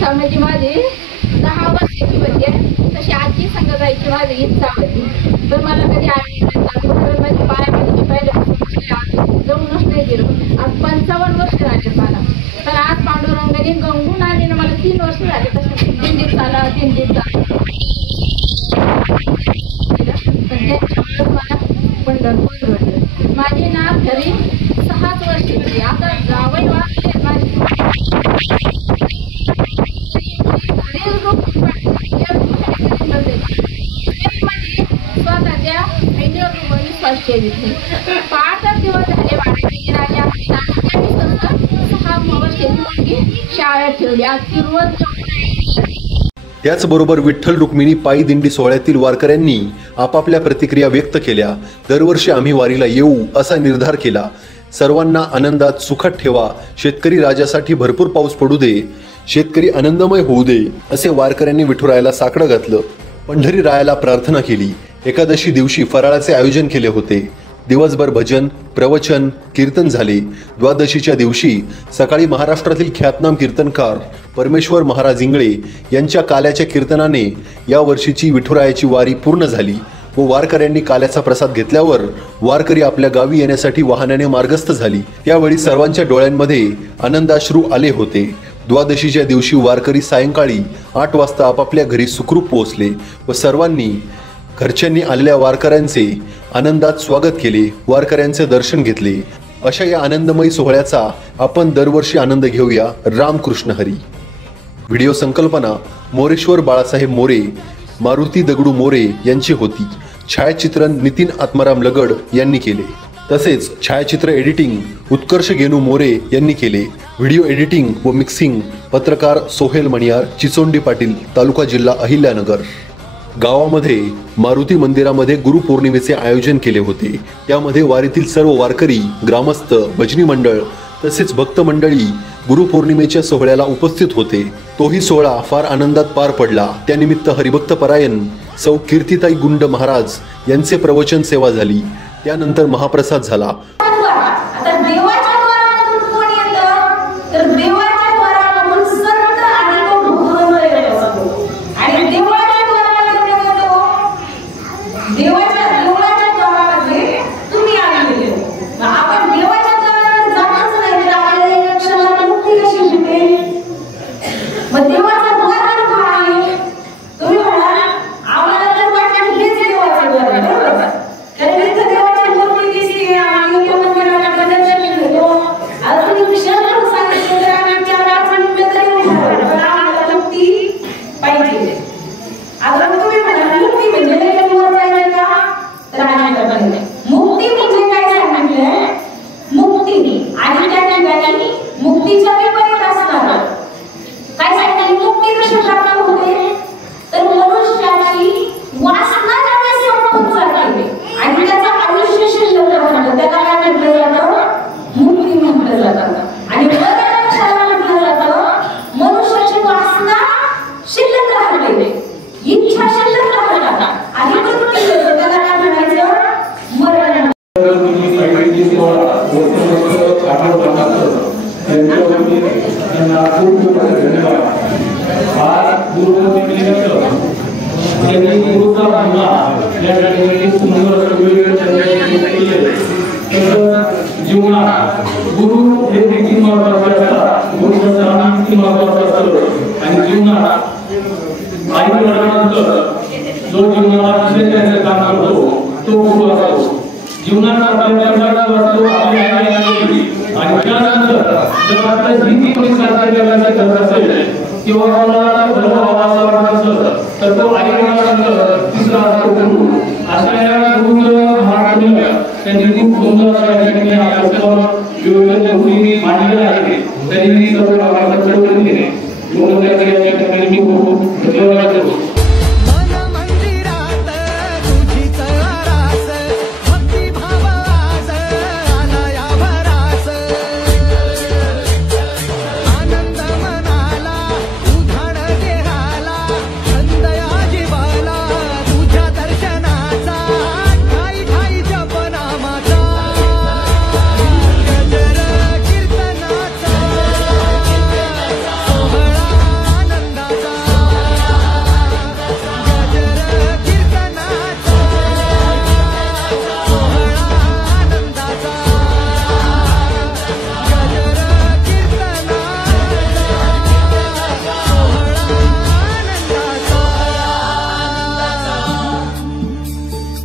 आणि माझी 10 वर्षाची होती तशी आजी संघ जायची माझी इच्छा होती. पण मला कधी माझ्या पायामध्ये पहिल्यापासून जाऊनच नाही गेलो. आज 55 वर्ष झाले मला. तर आज पांडुरंगाने गंगून आणले मला 3 वर्ष झाले तसे दिंडीत चाला दिंडीत चाला. मला पंढरपूर घडलं. माझे नाव घरी 6 वर्षाची आता जावई वाटते माझी स्वतःच्या बहिणीवर विश्वास केली. 5 दिवस झाले वाढलेली राजा 6 वर्षाची मुलगी शाळेत ठेवली. आज ती रोज त्याचबरोबर विठ्ठल रुक्मिणी पायी दिंडी सोहळ्यातील वारकऱ्यांनी आपापल्या प्रतिक्रिया व्यक्त केल्या. दरवर्षी आम्ही वारीला येऊ असा निर्धार केला. सर्वांना आनंदात सुखात ठेवा. शेतकरी राजासाठी भरपूर पाऊस पडू दे. शेतकरी आनंदमय होऊ दे असे वारकऱ्यांनी विठुरायाला साकडं घातलं. पंढरी रायाला प्रार्थना केली. एकादशी दिवशी फराळाचे आयोजन केले होते. दिवसभर भजन, प्रवचन, कीर्तन झाले. द्वादशीच्या दिवशी सकाळी महाराष्ट्रातील ख्यातनाम कीर्तनकार परमेश्वर महाराज इंगळे यांच्या काल्याच्या कीर्तनाने या वर्षीची विठुरायाची वारी पूर्ण झाली व वारकऱ्यांनी काल्याचा प्रसाद घेतल्यावर वारकरी आपल्या गावी येण्यासाठी वाहनाने मार्गस्थ झाली. त्यावेळी सर्वांच्या डोळ्यांमध्ये आनंदाश्रू आले होते. द्वादशीच्या दिवशी वारकरी सायंकाळी 8 वाजता आपापल्या घरी सुखरूप पोहोचले व सर्वांनी घरच्यांनी आलेल्या वारकऱ्यांचे आनंदात स्वागत केले. वारकऱ्यांचे दर्शन घेतले. अशा या आनंदमयी सोहळ्याचा आपण दरवर्षी आनंद घेऊया. रामकृष्ण हरी. व्हिडिओ संकल्पना मोरेश्वर बाळासाहेब मोरे, मारुती दगडू मोरे यांची होती. छायाचित्रण नितीन आत्माराम लगड यांनी केले. तसेच छायाचित्र एडिटिंग उत्कर्ष गेनू मोरे यांनी केले. व्हिडिओ एडिटिंग व मिक्सिंग पत्रकार सोहेल मणियार, चिचोंडी पाटील, तालुका जिल्हा अहिल्यानगर. गावामध्ये मारुती मंदिरामध्ये गुरुपौर्णिमेचे आयोजन केले होते. त्यामध्ये वारीतील सर्व वारकरी, ग्रामस्थ, भजनी मंडळ तसेच भक्त मंडळी गुरुपौर्णिमेच्या सोहळ्याला उपस्थित होते. तोही सोहळा फार आनंदात पार पडला. त्यानिमित्त हरिभक्त परायण सौ कीर्तिताई गुंड महाराज यांचे प्रवचन सेवा झाली. त्यानंतर महाप्रसाद झाला. आता देवाच्या द्वारामधून कोण येतं तर देवाच्या द्वारामधून संत आणि तो भगवंत येतो. आणि देवाच्या द्वारामधून येतो, देवाच्या द्वारामध्ये तुम्ही आलेले. आपण देवाच्या द्वारामध्ये जातच नाही तर आपल्याला एक क्षणाला मुक्ती कशी भेटेल? मग देवाचा द्वार काय आहे? तुम्ही म्हणाल आम्हाला तर वाटतं हेच देवाचं द्वार आहे, बरोबर? कारण इथं देवाची मूर्ती दिसते आणि इथं मंदिराला दर्शन घेतो. आता तुम्ही क्षण सांगितलं तर आम्ही 4-5 मिनिटं तरी उभं राहू. पण आम्हाला मुक्ती पाहिजे. आता तुम्ही म्हणाल मुक्ती म्हणजे लगेच वर जायचं का? तर आम्ही करत नाही. मुक्ती म्हणजे काय सांगितलंय? मुक्ती आणि त्या ठिकाणी मुक्तीच्या विपरीत असणार काय सांगितलं? मुक्ती कशी प्राप्त होते तर मनुष्याची वासना ज्यावेळेस संपून जाते आणि त्याचं आयुष्य शिल्लक राहतं त्याला काय म्हटलं जातं? मुक्ती म्हटलं जातं. आणि मरण कशाला म्हटलं जातं? मनुष्याची वासना शिल्लक राहते, इच्छा शिल्लक राहतात आणि मृत्यू येतो त्याला काय म्हणायचं? मरण. गुरुचा महिमा या ठिकाणी सुंदर जीवनात गुरु हे देखील महत्वाचे असतात. गुरुचं देखील महत्वाचं असतं आणि जीवनात आई वडिलांनंतर जो जीवनात दुसरे त्याचं काम करतो तो गुरु असतो. जीवनात आपल्याला असतो आपली आई आणि त्यानंतर जर आपल्या हिंदी कोणी साध्य करायचं करत असेल किंवा कोणाला धर्म हवा वाटत असलं तर तो आई वडिलांनंतर तिसरा असतो गुरु. अशा या गुरुचं महात्म्य त्यांनी खूप सुंदर अशा ठिकाणी आपल्यासमोर विवेकानंद गुरुंनी मांडलेलं आहे. त्यांनी सर्व गावाला कळवून दिले. म्हणून त्या ठिकाणी मी खूप धन्यवाद देतो.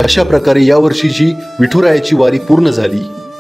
अशा प्रकारे यावर्षीची विठुरायाची वारी पूर्ण झाली.